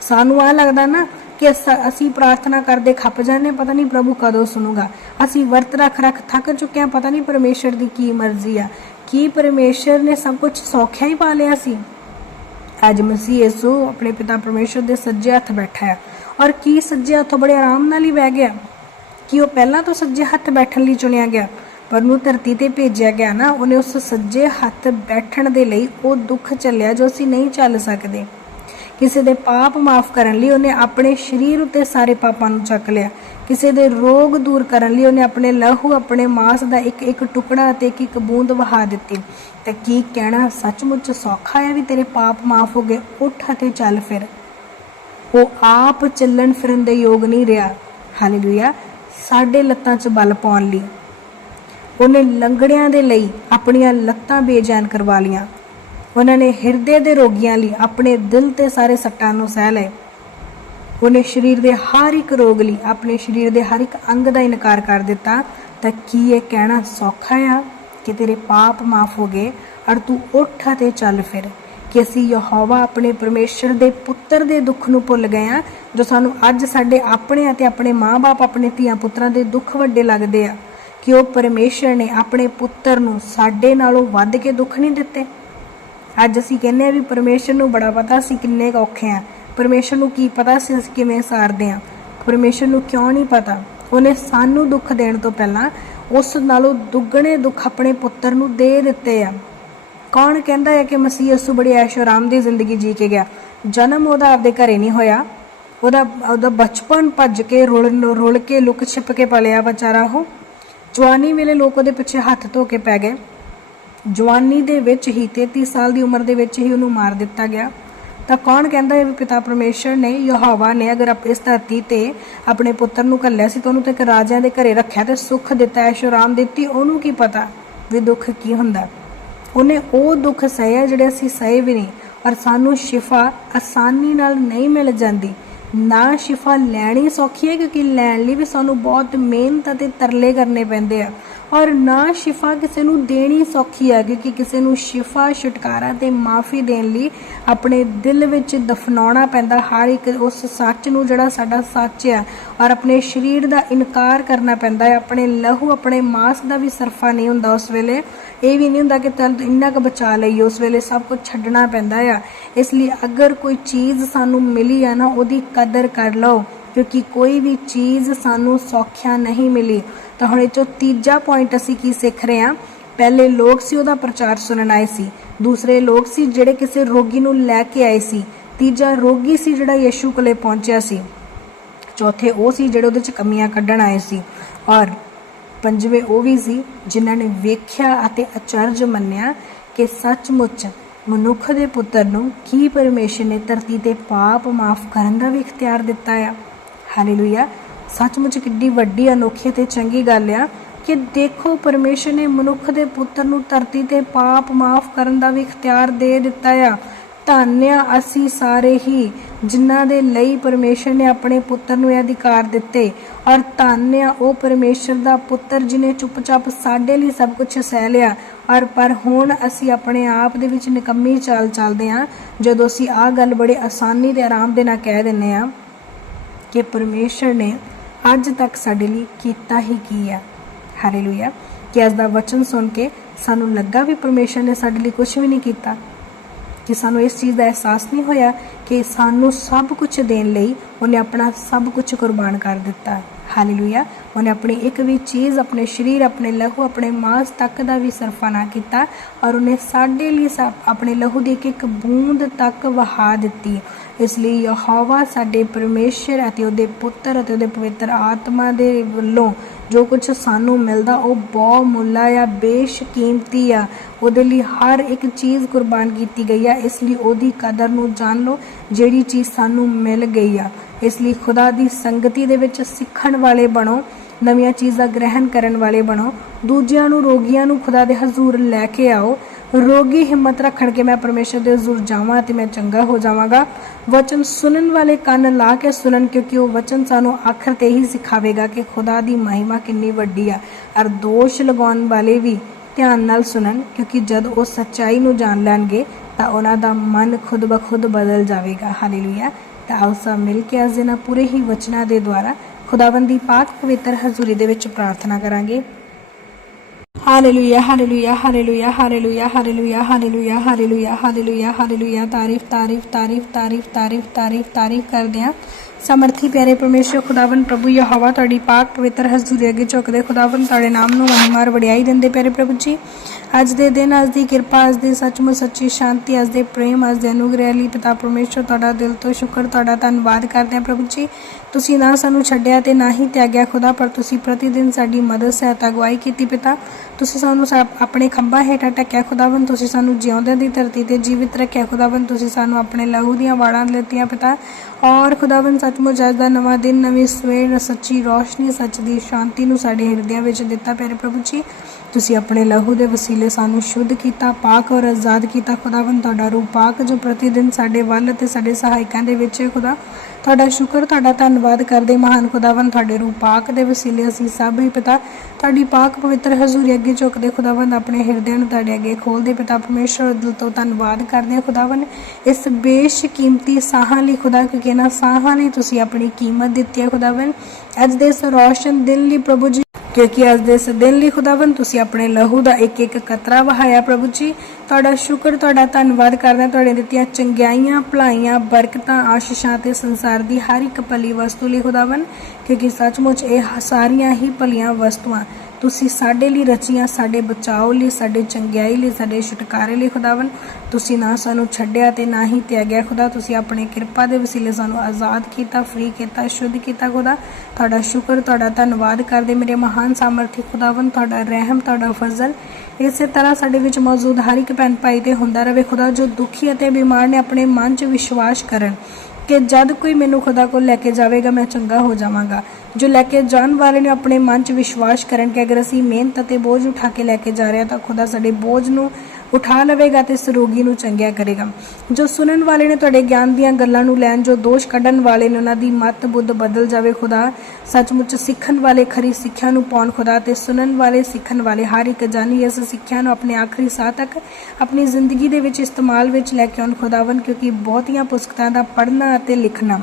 ਸਾਨੂੰ ਆ ਲੱਗਦਾ ਨਾ ਕਿ ਅਸੀਂ ਪ੍ਰਾਰਥਨਾ ਕਰਦੇ ਖੱਪ ਜਾਂਦੇ, ਪਤਾ ਨਹੀਂ ਪ੍ਰਭੂ ਕਦੋਂ ਸੁਣੂਗਾ। ਅਸੀਂ ਵਰਤ ਰੱਖ ਰੱਖ ਥੱਕ ਚੁੱਕੇ ਹਾਂ ਪਤਾ ਨਹੀਂ ਪਰਮੇਸ਼ਰ ਦੀ ਕੀ ਮਰਜ਼ੀ ਆ। ਕੀ ਪਰਮੇਸ਼ਰ ਨੇ ਸਭ ਕੁਝ ਸੌਖਿਆ ਹੀ ਪਾ ਲਿਆ ਸੀ? ਅੱਜ ਮਸੀਹ ਯਿਸੂ ਆਪਣੇ ਪਿਤਾ ਪਰਮੇਸ਼ਰ ਦੇ ਸੱਜੇ ਹੱਥ ਬੈਠਾ ਹੈ ਔਰ ਕੀ ਸੱਜੇ ਹੱਥੋਂ ਬੜੇ ਆਰਾਮ ਨਾਲ ਹੀ ਬਹਿ ਗਿਆ? ਕਿ ਉਹ ਪਹਿਲਾਂ ਤੋਂ ਸੱਜੇ ਹੱਥ ਬੈਠਣ ਲਈ ਚੁਣਿਆ ਗਿਆ, ਪਰ ਨੂੰ ਧਰਤੀ ਤੇ ਭੇਜਿਆ ਗਿਆ ਨਾ, ਉਹਨੇ ਉਸ ਸੱਜੇ ਹੱਥ ਬੈਠਣ ਦੇ ਲਈ ਉਹ ਦੁੱਖ ਚੱਲਿਆ ਜੋ ਅਸੀਂ ਨਹੀਂ ਚੱਲ ਸਕਦੇ। ਕਿਸੇ ਦੇ ਪਾਪ ਮਾਫ ਕਰਨ ਲਈ ਉਹਨੇ ਆਪਣੇ ਸਰੀਰ ਉੱਤੇ ਸਾਰੇ ਪਾਪਾਂ ਨੂੰ ਚੱਕ ਲਿਆ। ਕਿਸੇ ਦੇ ਰੋਗ ਦੂਰ ਕਰਨ ਲਈ ਉਹਨੇ ਆਪਣੇ ਲਹੂ, ਆਪਣੇ ਮਾਸ ਦਾ ਇੱਕ ਇੱਕ ਟੁਕੜਾ ਅਤੇ ਇੱਕ ਇੱਕ ਬੂੰਦ ਵਹਾ ਦਿੱਤੀ। ਤੇ ਕੀ ਕਹਿਣਾ ਸੱਚਮੁੱਚ ਸੌਖਾ ਹੈ ਵੀ ਤੇਰੇ ਪਾਪ ਮਾਫ ਹੋ ਗਏ? ਉੱਠ ਅਤੇ ਚੱਲ ਫਿਰ। ਉਹ ਆਪ ਚੱਲਣ ਫਿਰਨ ਦੇ ਯੋਗ ਨਹੀਂ ਰਿਹਾ। ਹਾਲੇਲੂਇਆ ਸਾਡੇ ਲੱਤਾਂ 'ਚ ਬਲ ਪਾਉਣ ਲਈ। ਉਹਨੇ ਲੰਗੜਿਆਂ ਦੇ ਲਈ ਆਪਣੀਆਂ ਲੱਤਾਂ ਬੇਜਾਨ ਕਰਵਾ ਲੀਆਂ ਉਹਨਾਂ ਨੇ ਹਿਰਦੇ ਦੇ ਰੋਗੀਆਂ ਲਈ ਆਪਣੇ ਦਿਲ ਤੇ ਸਾਰੇ ਸੱਟਾਂ ਨੂੰ ਸਹਿ ਲਏ। ਉਹਨੇ ਸਰੀਰ ਦੇ ਹਰ ਇੱਕ ਰੋਗ ਲਈ ਆਪਣੇ ਸਰੀਰ ਦੇ ਹਰ ਇੱਕ ਅੰਗ ਦਾ ਇਨਕਾਰ ਕਰ ਦਿੱਤਾ। ਤਾਂ ਕੀ ਇਹ ਕਹਿਣਾ ਸੌਖਾ ਆ ਕਿ ਤੇਰੇ ਪਾਪ ਮਾਫ ਹੋ ਗਏ ਔਰ ਤੂੰ ਉੱਠ ਅਤੇ ਚੱਲ ਫਿਰ। ਕਿ ਅਸੀਂ ਯਹੋਵਾ ਆਪਣੇ ਪਰਮੇਸ਼ਰ ਦੇ ਪੁੱਤਰ ਦੇ ਦੁੱਖ ਨੂੰ ਭੁੱਲ ਗਏ ਆ ਜੋ ਸਾਨੂੰ ਅੱਜ ਸਾਡੇ ਆਪਣੇ ਅਤੇ ਆਪਣੇ ਮਾਪੇ ਆਪਣੇ ਧੀਆਂ ਪੁੱਤਰਾਂ ਦੇ ਦੁੱਖ ਵੱਡੇ ਲੱਗਦੇ ਆ। ਕਿ ਉਹ ਪਰਮੇਸ਼ਰ ਨੇ ਆਪਣੇ ਪੁੱਤਰ ਨੂੰ ਸਾਡੇ ਨਾਲੋਂ ਵੱਧ ਕੇ ਦੁੱਖ ਨਹੀਂ ਦਿੱਤੇ। ਅੱਜ ਅਸੀਂ ਕਹਿੰਦੇ ਆ ਵੀ ਪਰਮੇਸ਼ਰ ਨੂੰ ਬੜਾ ਪਤਾ ਸੀ ਕਿੰਨੇ ਕੁ ਔਖੇ ਆ ਪਰਮੇਸ਼ਰ ਨੂੰ ਕੀ ਪਤਾ ਸੀ ਅਸੀਂ ਕਿਵੇਂ ਸਾਰਦੇ ਆ ਪਰਮੇਸ਼ਰ ਨੂੰ ਕਿਉਂ ਨਹੀਂ ਪਤਾ? ਉਹਨੇ ਸਾਨੂੰ ਦੁੱਖ ਦੇਣ ਤੋਂ ਪਹਿਲਾਂ ਉਸ ਨਾਲੋਂ ਦੁੱਗਣੇ ਦੁੱਖ ਆਪਣੇ ਪੁੱਤਰ ਨੂੰ ਦੇ ਦਿੱਤੇ ਆ। ਕੌਣ ਕਹਿੰਦਾ ਹੈ ਕਿ ਮਸੀਹ ਯਿਸੂ ਬੜੀ ਐਸ਼ੋ ਆਰਾਮ ਦੀ ਜ਼ਿੰਦਗੀ ਜੀ ਕੇ ਗਿਆ? ਜਨਮ ਉਹਦਾ ਆਪਦੇ ਘਰੇ ਨਹੀਂ ਹੋਇਆ। ਉਹਦਾ ਉਹਦਾ ਬਚਪਨ ਭੱਜ ਕੇ ਰੁਲ ਰੁਲ ਕੇ ਲੁਕ ਛਿਪ ਕੇ ਪਲਿਆ ਵਿਚਾਰਾ ਉਹ। ਜਵਾਨੀ ਵੇਲੇ ਲੋਕ ਉਹਦੇ ਪਿੱਛੇ ਹੱਥ ਧੋ ਕੇ ਪੈ ਗਏ। ਜਵਾਨੀ ਦੇ ਵਿੱਚ ਹੀ 33 ਸਾਲ ਦੀ ਉਮਰ ਦੇ ਵਿੱਚ ਹੀ ਉਹਨੂੰ ਮਾਰ ਦਿੱਤਾ ਗਿਆ। ਤਾਂ ਕੌਣ ਕਹਿੰਦਾ ਹੈ ਵੀ ਪਿਤਾ ਪਰਮੇਸ਼ਰ ਨੇ, ਯਹੋਵਾ ਨੇ ਅਗਰ ਆਪ ਇਸ ਧਰਤੀ ਤੇ ਆਪਣੇ ਪੁੱਤਰ ਨੂੰ ਘੱਲਿਆ ਸੀ ਤਾਂ ਉਹਨੂੰ ਤੇ ਇੱਕ ਰਾਜਿਆਂ ਦੇ ਘਰੇ ਰੱਖਿਆ ਤੇ ਸੁੱਖ ਦਿੱਤਾ ਐਸ਼ੋਰਾਮ ਦਿੱਤੀ। ਉਹਨੂੰ ਕੀ ਪਤਾ ਵੀ ਦੁੱਖ ਕੀ ਹੁੰਦਾ? ਉਹਨੇ ਉਹ ਦੁੱਖ ਸਹਿਆ ਜਿਹੜੇ ਅਸੀਂ ਸਹੇ ਵੀ ਨਹੀਂ, ਔਰ ਸਾਨੂੰ ਸ਼ਿਫਾ ਆਸਾਨੀ ਨਾਲ ਨਹੀਂ ਮਿਲ ਜਾਂਦੀ। ਨਾ ਸ਼ਿਫਾ ਲੈਣੀ ਸੌਖੀ ਹੈ, ਕਿਉਂਕਿ ਲੈਣ ਲਈ ਵੀ ਸਾਨੂੰ ਬਹੁਤ ਮਿਹਨਤ ਅਤੇ ਤਰਲੇ ਕਰਨੇ ਪੈਂਦੇ ਆ। ਔਰ ਨਾ ਸ਼ਿਫਾ ਕਿਸੇ ਨੂੰ ਦੇਣੀ ਸੌਖੀ ਹੈ ਕਿਉਂਕਿ ਕਿਸੇ ਨੂੰ ਸ਼ਿਫਾ ਛੁਟਕਾਰਾ ਤੇ ਮਾਫੀ ਦੇਣ ਲਈ ਆਪਣੇ ਦਿਲ ਵਿੱਚ ਦਫਨਾਉਣਾ ਪੈਂਦਾ। ਹਰ ਇੱਕ ਉਸ ਸੱਚ ਨੂੰ ਜਿਹੜਾ ਸਾਡਾ ਸੱਚ ਆ ਔਰ ਆਪਣੇ ਸਰੀਰ ਦਾ ਇਨਕਾਰ ਕਰਨਾ ਪੈਂਦਾ ਹੈ। ਆਪਣੇ ਲਹੂ, ਆਪਣੇ ਮਾਸ ਦਾ ਵੀ ਸਰਫਾ ਨਹੀਂ ਹੁੰਦਾ ਉਸ ਵੇਲੇ। ਇਹ ਵੀ ਨਹੀਂ ਹੁੰਦਾ ਕਿ ਚੱਲ ਇੰਨਾ ਕੁ ਬਚਾ ਲਈਏ, ਉਸ ਵੇਲੇ ਸਭ ਕੁਝ ਛੱਡਣਾ ਪੈਂਦਾ ਆ। ਇਸ ਲਈ ਅਗਰ ਕੋਈ ਚੀਜ਼ ਸਾਨੂੰ ਮਿਲੀ ਆ ਨਾ, ਉਹਦੀ ਕਦਰ ਕਰ ਲਓ, ਕਿਉਂਕਿ ਕੋਈ ਵੀ ਚੀਜ਼ ਸਾਨੂੰ ਸੌਖਿਆ ਨਹੀਂ ਮਿਲੀ। ਤਾਂ ਹੁਣ ਇਹ ਚੋਂ ਤੀਜਾ ਪੁਆਇੰਟ ਅਸੀਂ ਕੀ ਸਿੱਖ ਰਹੇ ਹਾਂ? ਪਹਿਲੇ ਲੋਕ ਸੀ, ਉਹਦਾ ਪ੍ਰਚਾਰ ਸੁਣਨ ਆਏ ਸੀ। ਦੂਸਰੇ ਲੋਕ ਸੀ, ਜਿਹੜੇ ਕਿਸੇ ਰੋਗੀ ਨੂੰ ਲੈ ਕੇ ਆਏ ਸੀ। ਤੀਜਾ ਰੋਗੀ ਸੀ, ਜਿਹੜਾ ਯਿਸੂ ਕੋਲੇ ਪਹੁੰਚਿਆ ਸੀ। ਚੌਥੇ ਉਹ ਸੀ ਜਿਹੜੇ ਉਹਦੇ ਚ ਕਮੀਆਂ ਕੱਢਣ ਆਏ ਸੀ। ਔਰ ਪੰਜਵੇਂ ਉਹ ਵੀ ਸੀ ਜਿਨ੍ਹਾਂ ਨੇ ਵੇਖਿਆ ਅਤੇ ਅਚਰਜ ਮੰਨਿਆ ਕਿ ਸੱਚਮੁੱਚ ਮਨੁੱਖ ਦੇ ਪੁੱਤਰ ਨੂੰ ਕੀ ਪਰਮੇਸ਼ਰ ਨੇ ਧਰਤੀ ਤੇ ਪਾਪ ਮਾਫ ਕਰਨ ਦਾ ਵੀ ਇਖਤਿਆਰ ਦਿੱਤਾ ਆ। ਹਾਲੇਲੂਇਆ। ਸੱਚਮੁੱਚ ਕਿੱਡੀ ਵੱਡੀ, ਅਨੋਖੀ ਤੇ ਚੰਗੀ ਗੱਲ ਆ ਕਿ ਦੇਖੋ ਪਰਮੇਸ਼ਰ ਨੇ ਮਨੁੱਖ ਦੇ ਪੁੱਤਰ ਨੂੰ ਧਰਤੀ ਤੇ ਪਾਪ ਮਾਫ ਕਰਨ ਦਾ ਵੀ ਇਖਤਿਆਰ ਦੇ ਦਿੱਤਾ ਆ। ਧੰਨਿਆ ਅਸੀਂ ਸਾਰੇ ਹੀ ਜਿਨ੍ਹਾਂ ਦੇ ਲਈ ਪਰਮੇਸ਼ਰ ਨੇ ਆਪਣੇ ਪੁੱਤਰ ਨੂੰ ਇਹ ਅਧਿਕਾਰ ਦਿੱਤੇ। ਔਰ ਧੰਨ ਆ ਉਹ ਪਰਮੇਸ਼ਰ ਦਾ ਪੁੱਤਰ ਜਿਨੇ ਚੁੱਪਚਾਪ ਸਾਡੇ ਲਈ ਸਭ ਕੁਝ ਸਹਿ ਲਿਆ। ਔਰ ਪਰ ਹੁਣ ਅਸੀਂ ਆਪਣੇ ਆਪ ਦੇ ਵਿੱਚ ਨਿਕੰਮੀ ਚਾਲ ਚੱਲਦੇ ਹਾਂ। ਜਦੋਂ ਅਸੀਂ ਆਹ ਗੱਲ ਬੜੇ ਆਸਾਨੀ ਤੇ ਆਰਾਮ ਦੇ ਨਾਲ ਕਹਿ ਦਿੰਨੇ ਆ ਕਿ ਪਰਮੇਸ਼ਰ ਨੇ ਅੱਜ ਤੱਕ ਸਾਡੇ ਲਈ ਕੀਤਾ ਹੀ ਕੀ ਆ। ਹਾਲੇਲੂਇਆ ਕਿ ਅੱਜ ਦਾ ਵਚਨ ਸੁਣ ਕੇ ਸਾਨੂੰ ਲੱਗਾ ਵੀ ਪਰਮੇਸ਼ਰ ਨੇ ਸਾਡੇ ਲਈ ਕੁਝ ਵੀ ਨਹੀਂ ਕੀਤਾ। ਕਿ ਸਾਨੂੰ ਇਸ ਚੀਜ਼ ਦਾ ਅਹਿਸਾਸ ਨਹੀਂ ਹੋਇਆ ਕਿ ਸਾਨੂੰ ਸਭ ਕੁਝ ਦੇਣ ਲਈ ਉਹਨੇ ਆਪਣਾ ਸਭ ਕੁਝ ਕੁਰਬਾਨ ਕਰ ਦਿੱਤਾ। ਹਾਲੇਲੂਇਆ ਉਹਨੇ ਆਪਣੀ ਇੱਕ ਵੀ ਚੀਜ਼, ਆਪਣੇ ਸਰੀਰ, ਆਪਣੇ ਲਹੂ, ਆਪਣੇ ਮਾਸ ਤੱਕ ਦਾ ਵੀ ਸਰਫਾ ਨਾ ਕੀਤਾ ਔਰ ਉਹਨੇ ਸਾਡੇ ਲਈ ਸਭ ਆਪਣੇ ਲਹੂ ਦੀ ਇੱਕ ਇੱਕ ਬੂੰਦ ਤੱਕ ਵਹਾ ਦਿੱਤੀ। ਇਸ ਲਈ ਯਹੋਵਾ ਸਾਡੇ ਪਰਮੇਸ਼ਰ ਅਤੇ ਉਹਦੇ ਪੁੱਤਰ ਅਤੇ ਉਹਦੇ ਪਵਿੱਤਰ ਆਤਮਾ ਦੇ ਵੱਲੋਂ ਜੋ ਕੁਝ ਸਾਨੂੰ ਮਿਲਦਾ, ਉਹ ਬਹੁ ਮੁੱਲਾ ਆ, ਬੇਸ਼ਕੀਮਤੀ ਆ। ਉਹਦੇ ਲਈ ਹਰ ਇੱਕ ਚੀਜ਼ ਕੁਰਬਾਨ ਕੀਤੀ ਗਈ ਆ। ਇਸ ਲਈ ਉਹਦੀ ਕਦਰ ਨੂੰ ਜਾਣ ਲਓ, ਜਿਹੜੀ ਚੀਜ਼ ਸਾਨੂੰ ਮਿਲ ਗਈ ਆ। ਇਸ ਲਈ ਖੁਦਾ ਦੀ ਸੰਗਤੀ ਦੇ ਵਿੱਚ ਸਿੱਖਣ ਵਾਲੇ ਬਣੋ, ਨਵੀਆਂ ਚੀਜ਼ਾਂ ਗ੍ਰਹਿਣ ਕਰਨ ਵਾਲੇ ਬਣੋ। ਦੂਜਿਆਂ ਨੂੰ, ਰੋਗੀਆਂ ਨੂੰ ਖੁਦਾ ਦੇ ਹਜ਼ੂਰ ਲੈ ਕੇ ਆਓ। ਰੋਗੀ ਹਿੰਮਤ ਰੱਖਣ ਕੇ ਮੈਂ ਪਰਮੇਸ਼ਰ ਦੇ ਹਜ਼ੂਰ ਜਾਵਾਂ ਤੇ ਮੈਂ ਚੰਗਾ ਹੋ ਜਾਵਾਂਗਾ। ਵਚਨ ਸੁਣਨ ਵਾਲੇ ਕੰਨ ਲਾ ਕੇ ਸੁਣਨ, ਕਿਉਂਕਿ ਉਹ ਵਚਨ ਸਾਨੂੰ ਆਖਰ ਤੇ ਹੀ ਸਿਖਾਵੇਗਾ ਕਿ ਖੁਦਾ ਦੀ ਮਹਿਮਾ ਕਿੰਨੀ ਵੱਡੀ ਆ। ਔਰ ਦੋਸ਼ ਲਗਾਉਣ ਵਾਲੇ ਵੀ ਧਿਆਨ ਨਾਲ ਸੁਣਨ, ਕਿਉਂਕਿ ਜਦ ਉਹ ਸੱਚਾਈ ਨੂੰ ਜਾਣ ਲੈਣਗੇ, ਤਾਂ ਉਹਨਾਂ ਦਾ ਮਨ ਖੁਦ ਬਖੁਦ ਬਦਲ ਜਾਵੇਗਾ। ਹਾਲੇਲੂਇਆ। ਤਾਂ ਆਓ ਸਭ ਮਿਲ ਕੇ ਅੱਜ ਇਹਨਾਂ ਪੂਰੇ ਹੀ ਵਚਨਾਂ ਦੇ ਦੁਆਰਾ ਖੁਦਾਵੰਦ ਪਾਕ ਪਵਿੱਤਰ ਹਜ਼ੂਰੀ ਦੇ ਵਿੱਚ ਪ੍ਰਾਰਥਨਾ ਕਰਾਂਗੇ। Hallelujah hallelujah hallelujah hallelujah hallelujah hallelujah hallelujah hallelujah hallelujah ਤਾਰੀਫ ਤਾਰੀਫ ਤਾਰੀਫ ਤਾਰੀਫ ਤਾਰੀਫ ਤਾਰੀਫ ਤਾਰੀਫ ਕਰਦੇ ਹਾਂ। ਸਮਰਥੀ ਪਿਆਰੇ ਪਰਮੇਸ਼ਰ ਖੁਦਾਵੰ ਪ੍ਰਭੂ ਯਹੋਵਾ ਤੁਹਾਡੀ ਪਾਕ ਪਵਿੱਤਰ ਹਜ਼ੂਰੀ ਅੱਗੇ ਝੁਕਦੇ। ਖੁਦਾਵੰ ਤੁਹਾਡੇ ਨਾਮ ਨੂੰ ਮਹਿਮਾ ਵਡਿਆਈ ਦਿੰਦੇ ਪਿਆਰੇ ਪ੍ਰਭੂ ਜੀ। ਅੱਜ ਦੇ ਦਿਨ, ਅੱਜ ਦੀ ਕਿਰਪਾ, ਅੱਜ ਦੇ ਸੱਚਮੁੱਚ ਸੱਚੀ ਸ਼ਾਂਤੀ, ਅੱਜ ਦੇ ਪ੍ਰੇਮ, ਅੱਜ ਦੇ ਅਨੁਗ੍ਰਹਿ ਲਈ ਪਿਤਾ ਪਰਮੇਸ਼ਰ ਤੁਹਾਡਾ ਦਿਲ ਤੋਂ ਸ਼ੁਕਰ, ਤੁਹਾਡਾ ਧੰਨਵਾਦ ਕਰਦੇ ਹਾਂ ਪ੍ਰਭੂ ਜੀ। ਤੁਸੀਂ ਨਾ ਸਾਨੂੰ ਛੱਡਿਆ ਤੇ ਨਾ ਹੀ ਤਿਆਗਿਆ ਖੁਦਾ, ਪਰ ਤੁਸੀਂ ਪ੍ਰਤੀ ਦਿਨ ਸਾਡੀ ਮਦਦ, ਸਹਾਇਤਾ, ਅਗਵਾਈ ਕੀਤੀ ਪਿਤਾ। ਤੁਸੀਂ ਸਾਨੂੰ ਆਪਣੇ ਖੰਭਾਂ ਹੇਠਾਂ ਟੱਕਿਆ ਖੁਦਾਵੰ ਤੁਸੀਂ ਸਾਨੂੰ ਜਿਉਂਦਿਆਂ ਦੀ ਧਰਤੀ ਤੇ ਜੀਵਿਤ ਰੱਖਿਆ ਖੁਦਾਵੰ ਤੁਸੀਂ ਸਾਨੂੰ ਆਪਣੇ ਲਹੂ ਦੀਆਂ ਵਾੜਾਂ ਦਿੱਤੀਆਂ ਪਿਤਾ। ਔਰ ਖੁਦਾਵੰ ਸੱਚਮੁੱਚ ਅੱਜ ਦਾ ਨਵਾਂ ਦਿਨ, ਨਵੀਂ ਸਵੇਰ, ਸੱਚੀ ਰੋਸ਼ਨੀ, ਸੱਚ ਦੀ ਸ਼ਾਂਤੀ ਨੂੰ ਸਾਡੇ ਹਿਰਦਿਆਂ ਵਿੱਚ ਦਿੱਤਾ ਪਿਆਰੇ ਪ੍ਰਭੂ ਜੀ। ਤੁਸੀਂ ਆਪਣੇ ਲਹੂ ਦੇ ਵਸੀਲੇ ਸਾਨੂੰ ਸ਼ੁੱਧ ਕੀਤਾ, ਪਾਕ ਔਰ ਆਜ਼ਾਦ ਕੀਤਾ ਖੁਦਾਵੰ ਤੁਹਾਡਾ ਰੂਹ ਪਾਕ ਜੋ ਪ੍ਰਤੀ ਦਿਨ ਸਾਡੇ ਵੱਲ ਤੇ ਸਾਡੇ ਸਹਾਇਕਾਂ ਦੇ ਵਿੱਚ ਖੁਦਾ। ਤੁਹਾਡਾ ਸ਼ੁਕਰ, ਤੁਹਾਡਾ ਧੰਨਵਾਦ ਕਰਦੇ ਮਹਾਨ ਖੁਦਾਵੰ ਤੁਹਾਡੇ ਰੂਪ ਪਾਕ ਦੇ ਵਸੀਲੇ ਅਸੀਂ ਸਭ ਹੀ ਪਿਤਾ। ਤੁਹਾਡੀ ਪਾਕ ਪਵਿੱਤਰ ਹਜ਼ੂਰੀ ਅੱਗੇ ਝੁਕਦੇ ਖੁਦਾਵੰਦ ਆਪਣੇ ਹਿਰਦਿਆਂ ਨੂੰ ਤੁਹਾਡੇ ਅੱਗੇ ਖੋਲਦੇ ਪਿਤਾ ਪਰਮੇਸ਼ਰ ਦਿਲ ਤੋਂ ਧੰਨਵਾਦ ਕਰਦੇ ਹਾਂ ਖੁਦਾਵੰਦ। ਇਸ ਬੇਸ਼ਕੀਮਤੀ ਸਾਹਾਂ ਲਈ ਖੁਦਾ, ਕਿਉਂਕਿ ਇਹਨਾਂ ਸਾਹਾਂ ਲਈ ਤੁਸੀਂ ਆਪਣੀ ਕੀਮਤ ਦਿੱਤੀ ਹੈ ਖੁਦਾਵੰਦ। ਅੱਜ ਦੇ ਇਸ ਰੋਸ਼ਨ ਦਿਨ ਲਈ ਪ੍ਰਭੂ ਜੀ ਕਿਉਂਕਿ ਅੱਜ ਦੇ ਇਸ ਦਿਨ ਲਈ ਖੁਦਾਵੰਦ, ਤੁਸੀਂ ਆਪਣੇ ਲਹੂ ਦਾ ਇੱਕ ਇੱਕ ਕਤਰਾ ਵਹਾਇਆ ਪ੍ਰਭੂ ਜੀ। ਤੁਹਾਡਾ ਸ਼ੁਕਰ, ਤੁਹਾਡਾ ਧੰਨਵਾਦ ਕਰਦੇ ਹਾਂ ਤੁਹਾਡੇ ਦਿੱਤੀਆਂ ਚੰਗਿਆਈਆਂ, ਭਲਾਈਆਂ, ਬਰਕਤਾਂ, ਆਸ਼ੀਸ਼ਾਂ ਤੇ ਸੰਸਾਰ ਦੀ ਹਰ ਇੱਕ ਭਲੀ ਵਸਤੂ ਲਈ ਖੁਦਾਵੰਦ, ਕਿਉਂਕਿ ਸੱਚਮੁੱਚ ਇਹ ਸਾਰੀਆਂ ਹੀ ਭਲੀਆਂ ਵਸਤੂਆਂ ਤੁਸੀਂ ਸਾਡੇ ਲਈ ਰਚੀਆਂ, ਸਾਡੇ ਬਚਾਓ ਲਈ, ਸਾਡੇ ਚੰਗਿਆਈ ਲਈ, ਸਾਡੇ ਛੁਟਕਾਰੇ ਲਈ ਖੁਦਾਵੰ ਤੁਸੀਂ ਨਾ ਸਾਨੂੰ ਛੱਡਿਆ ਤੇ ਨਾ ਹੀ ਤਿਆਗਿਆ ਖੁਦਾ, ਤੁਸੀਂ ਆਪਣੇ ਕਿਰਪਾ ਦੇ ਵਸੀਲੇ ਸਾਨੂੰ ਆਜ਼ਾਦ ਕੀਤਾ ਫ੍ਰੀ ਕੀਤਾ, ਸ਼ੁੱਧ ਕੀਤਾ ਖੁਦਾ। ਤੁਹਾਡਾ ਸ਼ੁਕਰ, ਤੁਹਾਡਾ ਧੰਨਵਾਦ ਕਰਦੇ ਮੇਰੇ ਮਹਾਨ ਸਾਮਰਥੀ ਖੁਦਾਵੰ ਤੁਹਾਡਾ ਰਹਿਮ, ਤੁਹਾਡਾ ਫਜ਼ਲ। ਇਸੇ ਤਰ੍ਹਾਂ ਸਾਡੇ ਵਿੱਚ ਮੌਜੂਦ ਹਰ ਇੱਕ ਭੈਣ ਭਾਈ ਤੇ ਹੁੰਦਾ ਰਹੇ ਖੁਦਾ, ਜੋ ਦੁਖੀ ਅਤੇ ਬਿਮਾਰ ਨੇ ਆਪਣੇ ਮਨ 'ਚ ਵਿਸ਼ਵਾਸ ਕਰਨ। ਕਿ ਜਦ ਕੋਈ ਮੈਨੂੰ ਖੁਦਾ ਕੋਲ ਲੈ ਕੇ ਜਾਵੇਗਾ, ਮੈਂ ਚੰਗਾ ਹੋ ਜਾਵਾਂਗਾ। ਜੋ ਲੈ ਕੇ ਜਾਣ ਵਾਲੇ ਨੇ ਆਪਣੇ ਮਨ 'ਚ ਵਿਸ਼ਵਾਸ ਕਰਨ ਕਿ ਅਗਰ ਅਸੀਂ ਮਿਹਨਤ ਅਤੇ ਬੋਝ ਉਠਾ ਕੇ ਲੈ ਕੇ ਜਾ ਰਹੇ ਹਾਂ, ਤਾਂ ਖੁਦਾ ਸਾਡੇ ਬੋਝ ਨੂੰ ਉਠਾ ਲਵੇਗਾ ਤੇ ਇਸ ਰੋਗੀ ਨੂੰ ਚੰਗਿਆ ਕਰੇਗਾ। ਜੋ ਸੁਣਨ ਵਾਲੇ ਨੇ ਤੁਹਾਡੇ ਗਿਆਨ ਦੀਆਂ ਗੱਲਾਂ ਨੂੰ ਲੈਣ, ਜੋ ਦੋਸ਼ ਕੱਢਣ ਵਾਲੇ ਨੇ ਉਹਨਾਂ ਦੀ ਮਤ ਬੁੱਧ ਬਦਲ ਜਾਵੇ ਖੁਦਾ। ਸੱਚਮੁੱਚ ਸਿੱਖਣ ਵਾਲੇ ਖਰੀ ਸਿੱਖਿਆ ਨੂੰ ਪਾਉਣ ਖੁਦਾ ਤੇ ਸੁਣਨ ਵਾਲੇ ਸਿੱਖਣ ਵਾਲੇ ਹਰ ਇੱਕ ਜਾਨੀ ਇਸ ਸਿੱਖਿਆ ਨੂੰ ਆਪਣੇ ਆਖਰੀ ਸਾਹ ਤੱਕ ਆਪਣੀ ਜ਼ਿੰਦਗੀ ਦੇ ਵਿੱਚ ਇਸਤੇਮਾਲ ਵਿੱਚ ਲੈ ਕੇ ਆਉਣ ਖੁਦਾਵੰ ਕਿਉਂਕਿ ਬਹੁਤੀਆਂ ਪੁਸਤਕਾਂ ਦਾ ਪੜ੍ਹਨਾ ਅਤੇ ਲਿਖਣਾ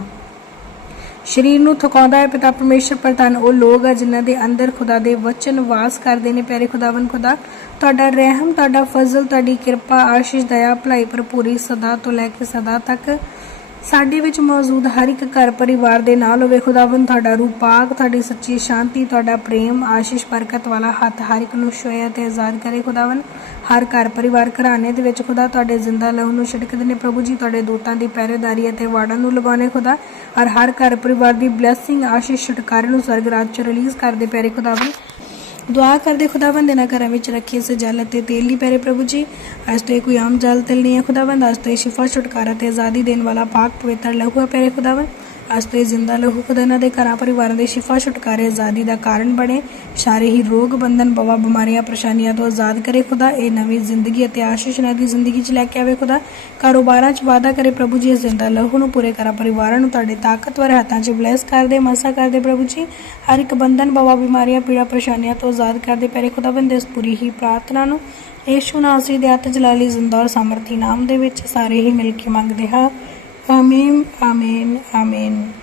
ਸ਼ਰੀਰ ਨੂੰ ਥਕਾਉਂਦਾ ਹੈ, ਪਿਤਾ ਪਰਮੇਸ਼ਰ ਪ੍ਰਧਾਨ ਉਹ ਲੋਕ ਆ ਜਿਨ੍ਹਾਂ ਦੇ ਅੰਦਰ ਖੁਦਾ ਦੇ ਵਚਨ ਵਾਸ ਕਰਦੇ ਨੇ। ਪਿਆਰੇ ਖੁਦਾਵੰ ਖੁਦਾ, ਤੁਹਾਡਾ ਰਹਿਮ, ਤੁਹਾਡਾ ਫਜ਼ਲ, ਤੁਹਾਡੀ ਕਿਰਪਾ, ਆਸ਼ੀਸ਼, ਦਇਆ, ਭਲਾਈ ਭਰਪੂਰੀ ਸਦਾ ਤੋਂ ਲੈ ਕੇ ਸਦਾ ਤੱਕ ਸਾਡੇ ਵਿੱਚ ਮੌਜੂਦ ਹਰ ਇੱਕ ਘਰ ਪਰਿਵਾਰ ਦੇ ਨਾਲ ਹੋਵੇ ਖੁਦਾਵੰ ਤੁਹਾਡਾ ਰੂਪ ਪਾਕ, ਤੁਹਾਡੀ ਸੱਚੀ ਸ਼ਾਂਤੀ, ਤੁਹਾਡਾ ਪ੍ਰੇਮ, ਆਸ਼ੀਸ਼, ਬਰਕਤ ਵਾਲਾ ਹੱਥ ਹਰ ਇੱਕ ਨੂੰ ਛੋਇਆ ਤੇ ਆਜ਼ਾਦ ਕਰੇ ਖੁਦਾਵੰ ਹਰ ਘਰ ਪਰਿਵਾਰ ਘਰਾਣੇ ਦੇ ਵਿੱਚ ਖੁਦਾ ਤੁਹਾਡੇ ਜ਼ਿੰਦਾ ਲਹੂ ਨੂੰ ਛਿੜਕਦੇ ਨੇ ਪ੍ਰਭੂ ਜੀ, ਤੁਹਾਡੇ ਦੂਤਾਂ ਦੀ ਪਹਿਰੇਦਾਰੀ ਅਤੇ ਵਾੜਾਂ ਨੂੰ ਲਗਾਉਣੇ ਖੁਦਾ। ਔਰ ਹਰ ਘਰ ਪਰਿਵਾਰ ਦੀ ਬਲੇਸਿੰਗ ਆਸ਼ੀਸ਼, ਛੁਟਕਾਰੇ ਨੂੰ ਸਵਰਗ ਰਾਜ ਚ ਰਿਲੀਜ਼ ਕਰਦੇ ਪਿਆਰੇ ਖੁਦਾਵੰ ਦੁਆ ਕਰਦੇ ਖੁਦਾਵੰਦ ਇਹਨਾਂ ਘਰਾਂ ਵਿੱਚ ਰੱਖੇ ਸੇ ਜਲ ਅਤੇ ਤੇਲ ਨਹੀਂ ਪਿਆਰੇ ਪ੍ਰਭੂ ਜੀ। ਅੱਜ ਤੋਂ ਇਹ ਕੋਈ ਆਮ ਜਲ ਤੇਲ ਨਹੀਂ ਹੈ। ਖੁਦਾਵੰਦ, ਅੱਜ ਤੋਂ ਇਹ ਸ਼ਿਫਾ, ਛੁਟਕਾਰਾ ਤੇ ਆਜ਼ਾਦੀ ਦੇਣ ਵਾਲਾ ਪਾਕ ਪਵਿੱਤਰ ਲਹੂ ਹੈ ਪਿਆਰੇ ਖੁਦਾਵੰਦ। ਅੱਜ ਤੋਂ ਇਹ ਜ਼ਿੰਦਾ ਲਹੂ ਖੁਦਾ ਇਹਨਾਂ ਦੇ ਘਰਾਂ ਪਰਿਵਾਰਾਂ ਦੇ ਸ਼ਿਫਾ ਛੁਟਕਾਰੇ ਆਜ਼ਾਦੀ ਦਾ ਕਾਰਨ ਬਣੇ। ਸਾਰੇ ਹੀ ਰੋਗ ਬੰਧਨ ਬਵਾ ਬਿਮਾਰੀਆਂ, ਪਰੇਸ਼ਾਨੀਆਂ ਤੋਂ ਆਜ਼ਾਦ ਕਰੇ ਖੁਦਾ। ਇਹ ਨਵੀਂ ਜ਼ਿੰਦਗੀ ਅਤੇ ਆਸ਼ੀਸ਼ ਇਹਨਾਂ ਦੀ ਜ਼ਿੰਦਗੀ 'ਚ ਲੈ ਕੇ ਆਵੇ ਖੁਦਾ। ਕਾਰੋਬਾਰਾਂ 'ਚ ਵਾਧਾ ਕਰੇ ਪ੍ਰਭੂ ਜੀ ਇਸ ਜ਼ਿੰਦਾ ਲਹੂ ਨੂੰ ਪੂਰੇ ਕਰਾ ਪਰਿਵਾਰਾਂ ਨੂੰ ਤੁਹਾਡੇ ਤਾਕਤਵਰ ਹੱਥਾਂ 'ਚ ਬਲੈਸ ਕਰਦੇ ਮਸਾ ਕਰਦੇ ਪ੍ਰਭੂ ਜੀ। ਹਰ ਇੱਕ ਬੰਧਨ ਬਵਾ ਬਿਮਾਰੀਆਂ, ਪੀੜਾ, ਪਰੇਸ਼ਾਨੀਆਂ ਤੋਂ ਆਜ਼ਾਦ ਕਰਦੇ ਪਿਆਰੇ ਖੁਦਾਵੰਦ ਇਸ ਪੂਰੀ ਹੀ ਪ੍ਰਾਰਥਨਾ ਨੂੰ। ਯੇਸ਼ੂ ਨਾਸਰੀ ਦੇ ਹੱਥ ਜਲਾਲੀ ਜ਼ਿੰਦਾ ਔਰ ਸਮਰਥੀ ਨਾਮ ਦੇ ਵਿੱਚ ਸਾਰੇ ਹੀ ਮਿਲ ਕੇ ਮੰਗਦੇ ਹਾਂ। Amen, Amen, Amen.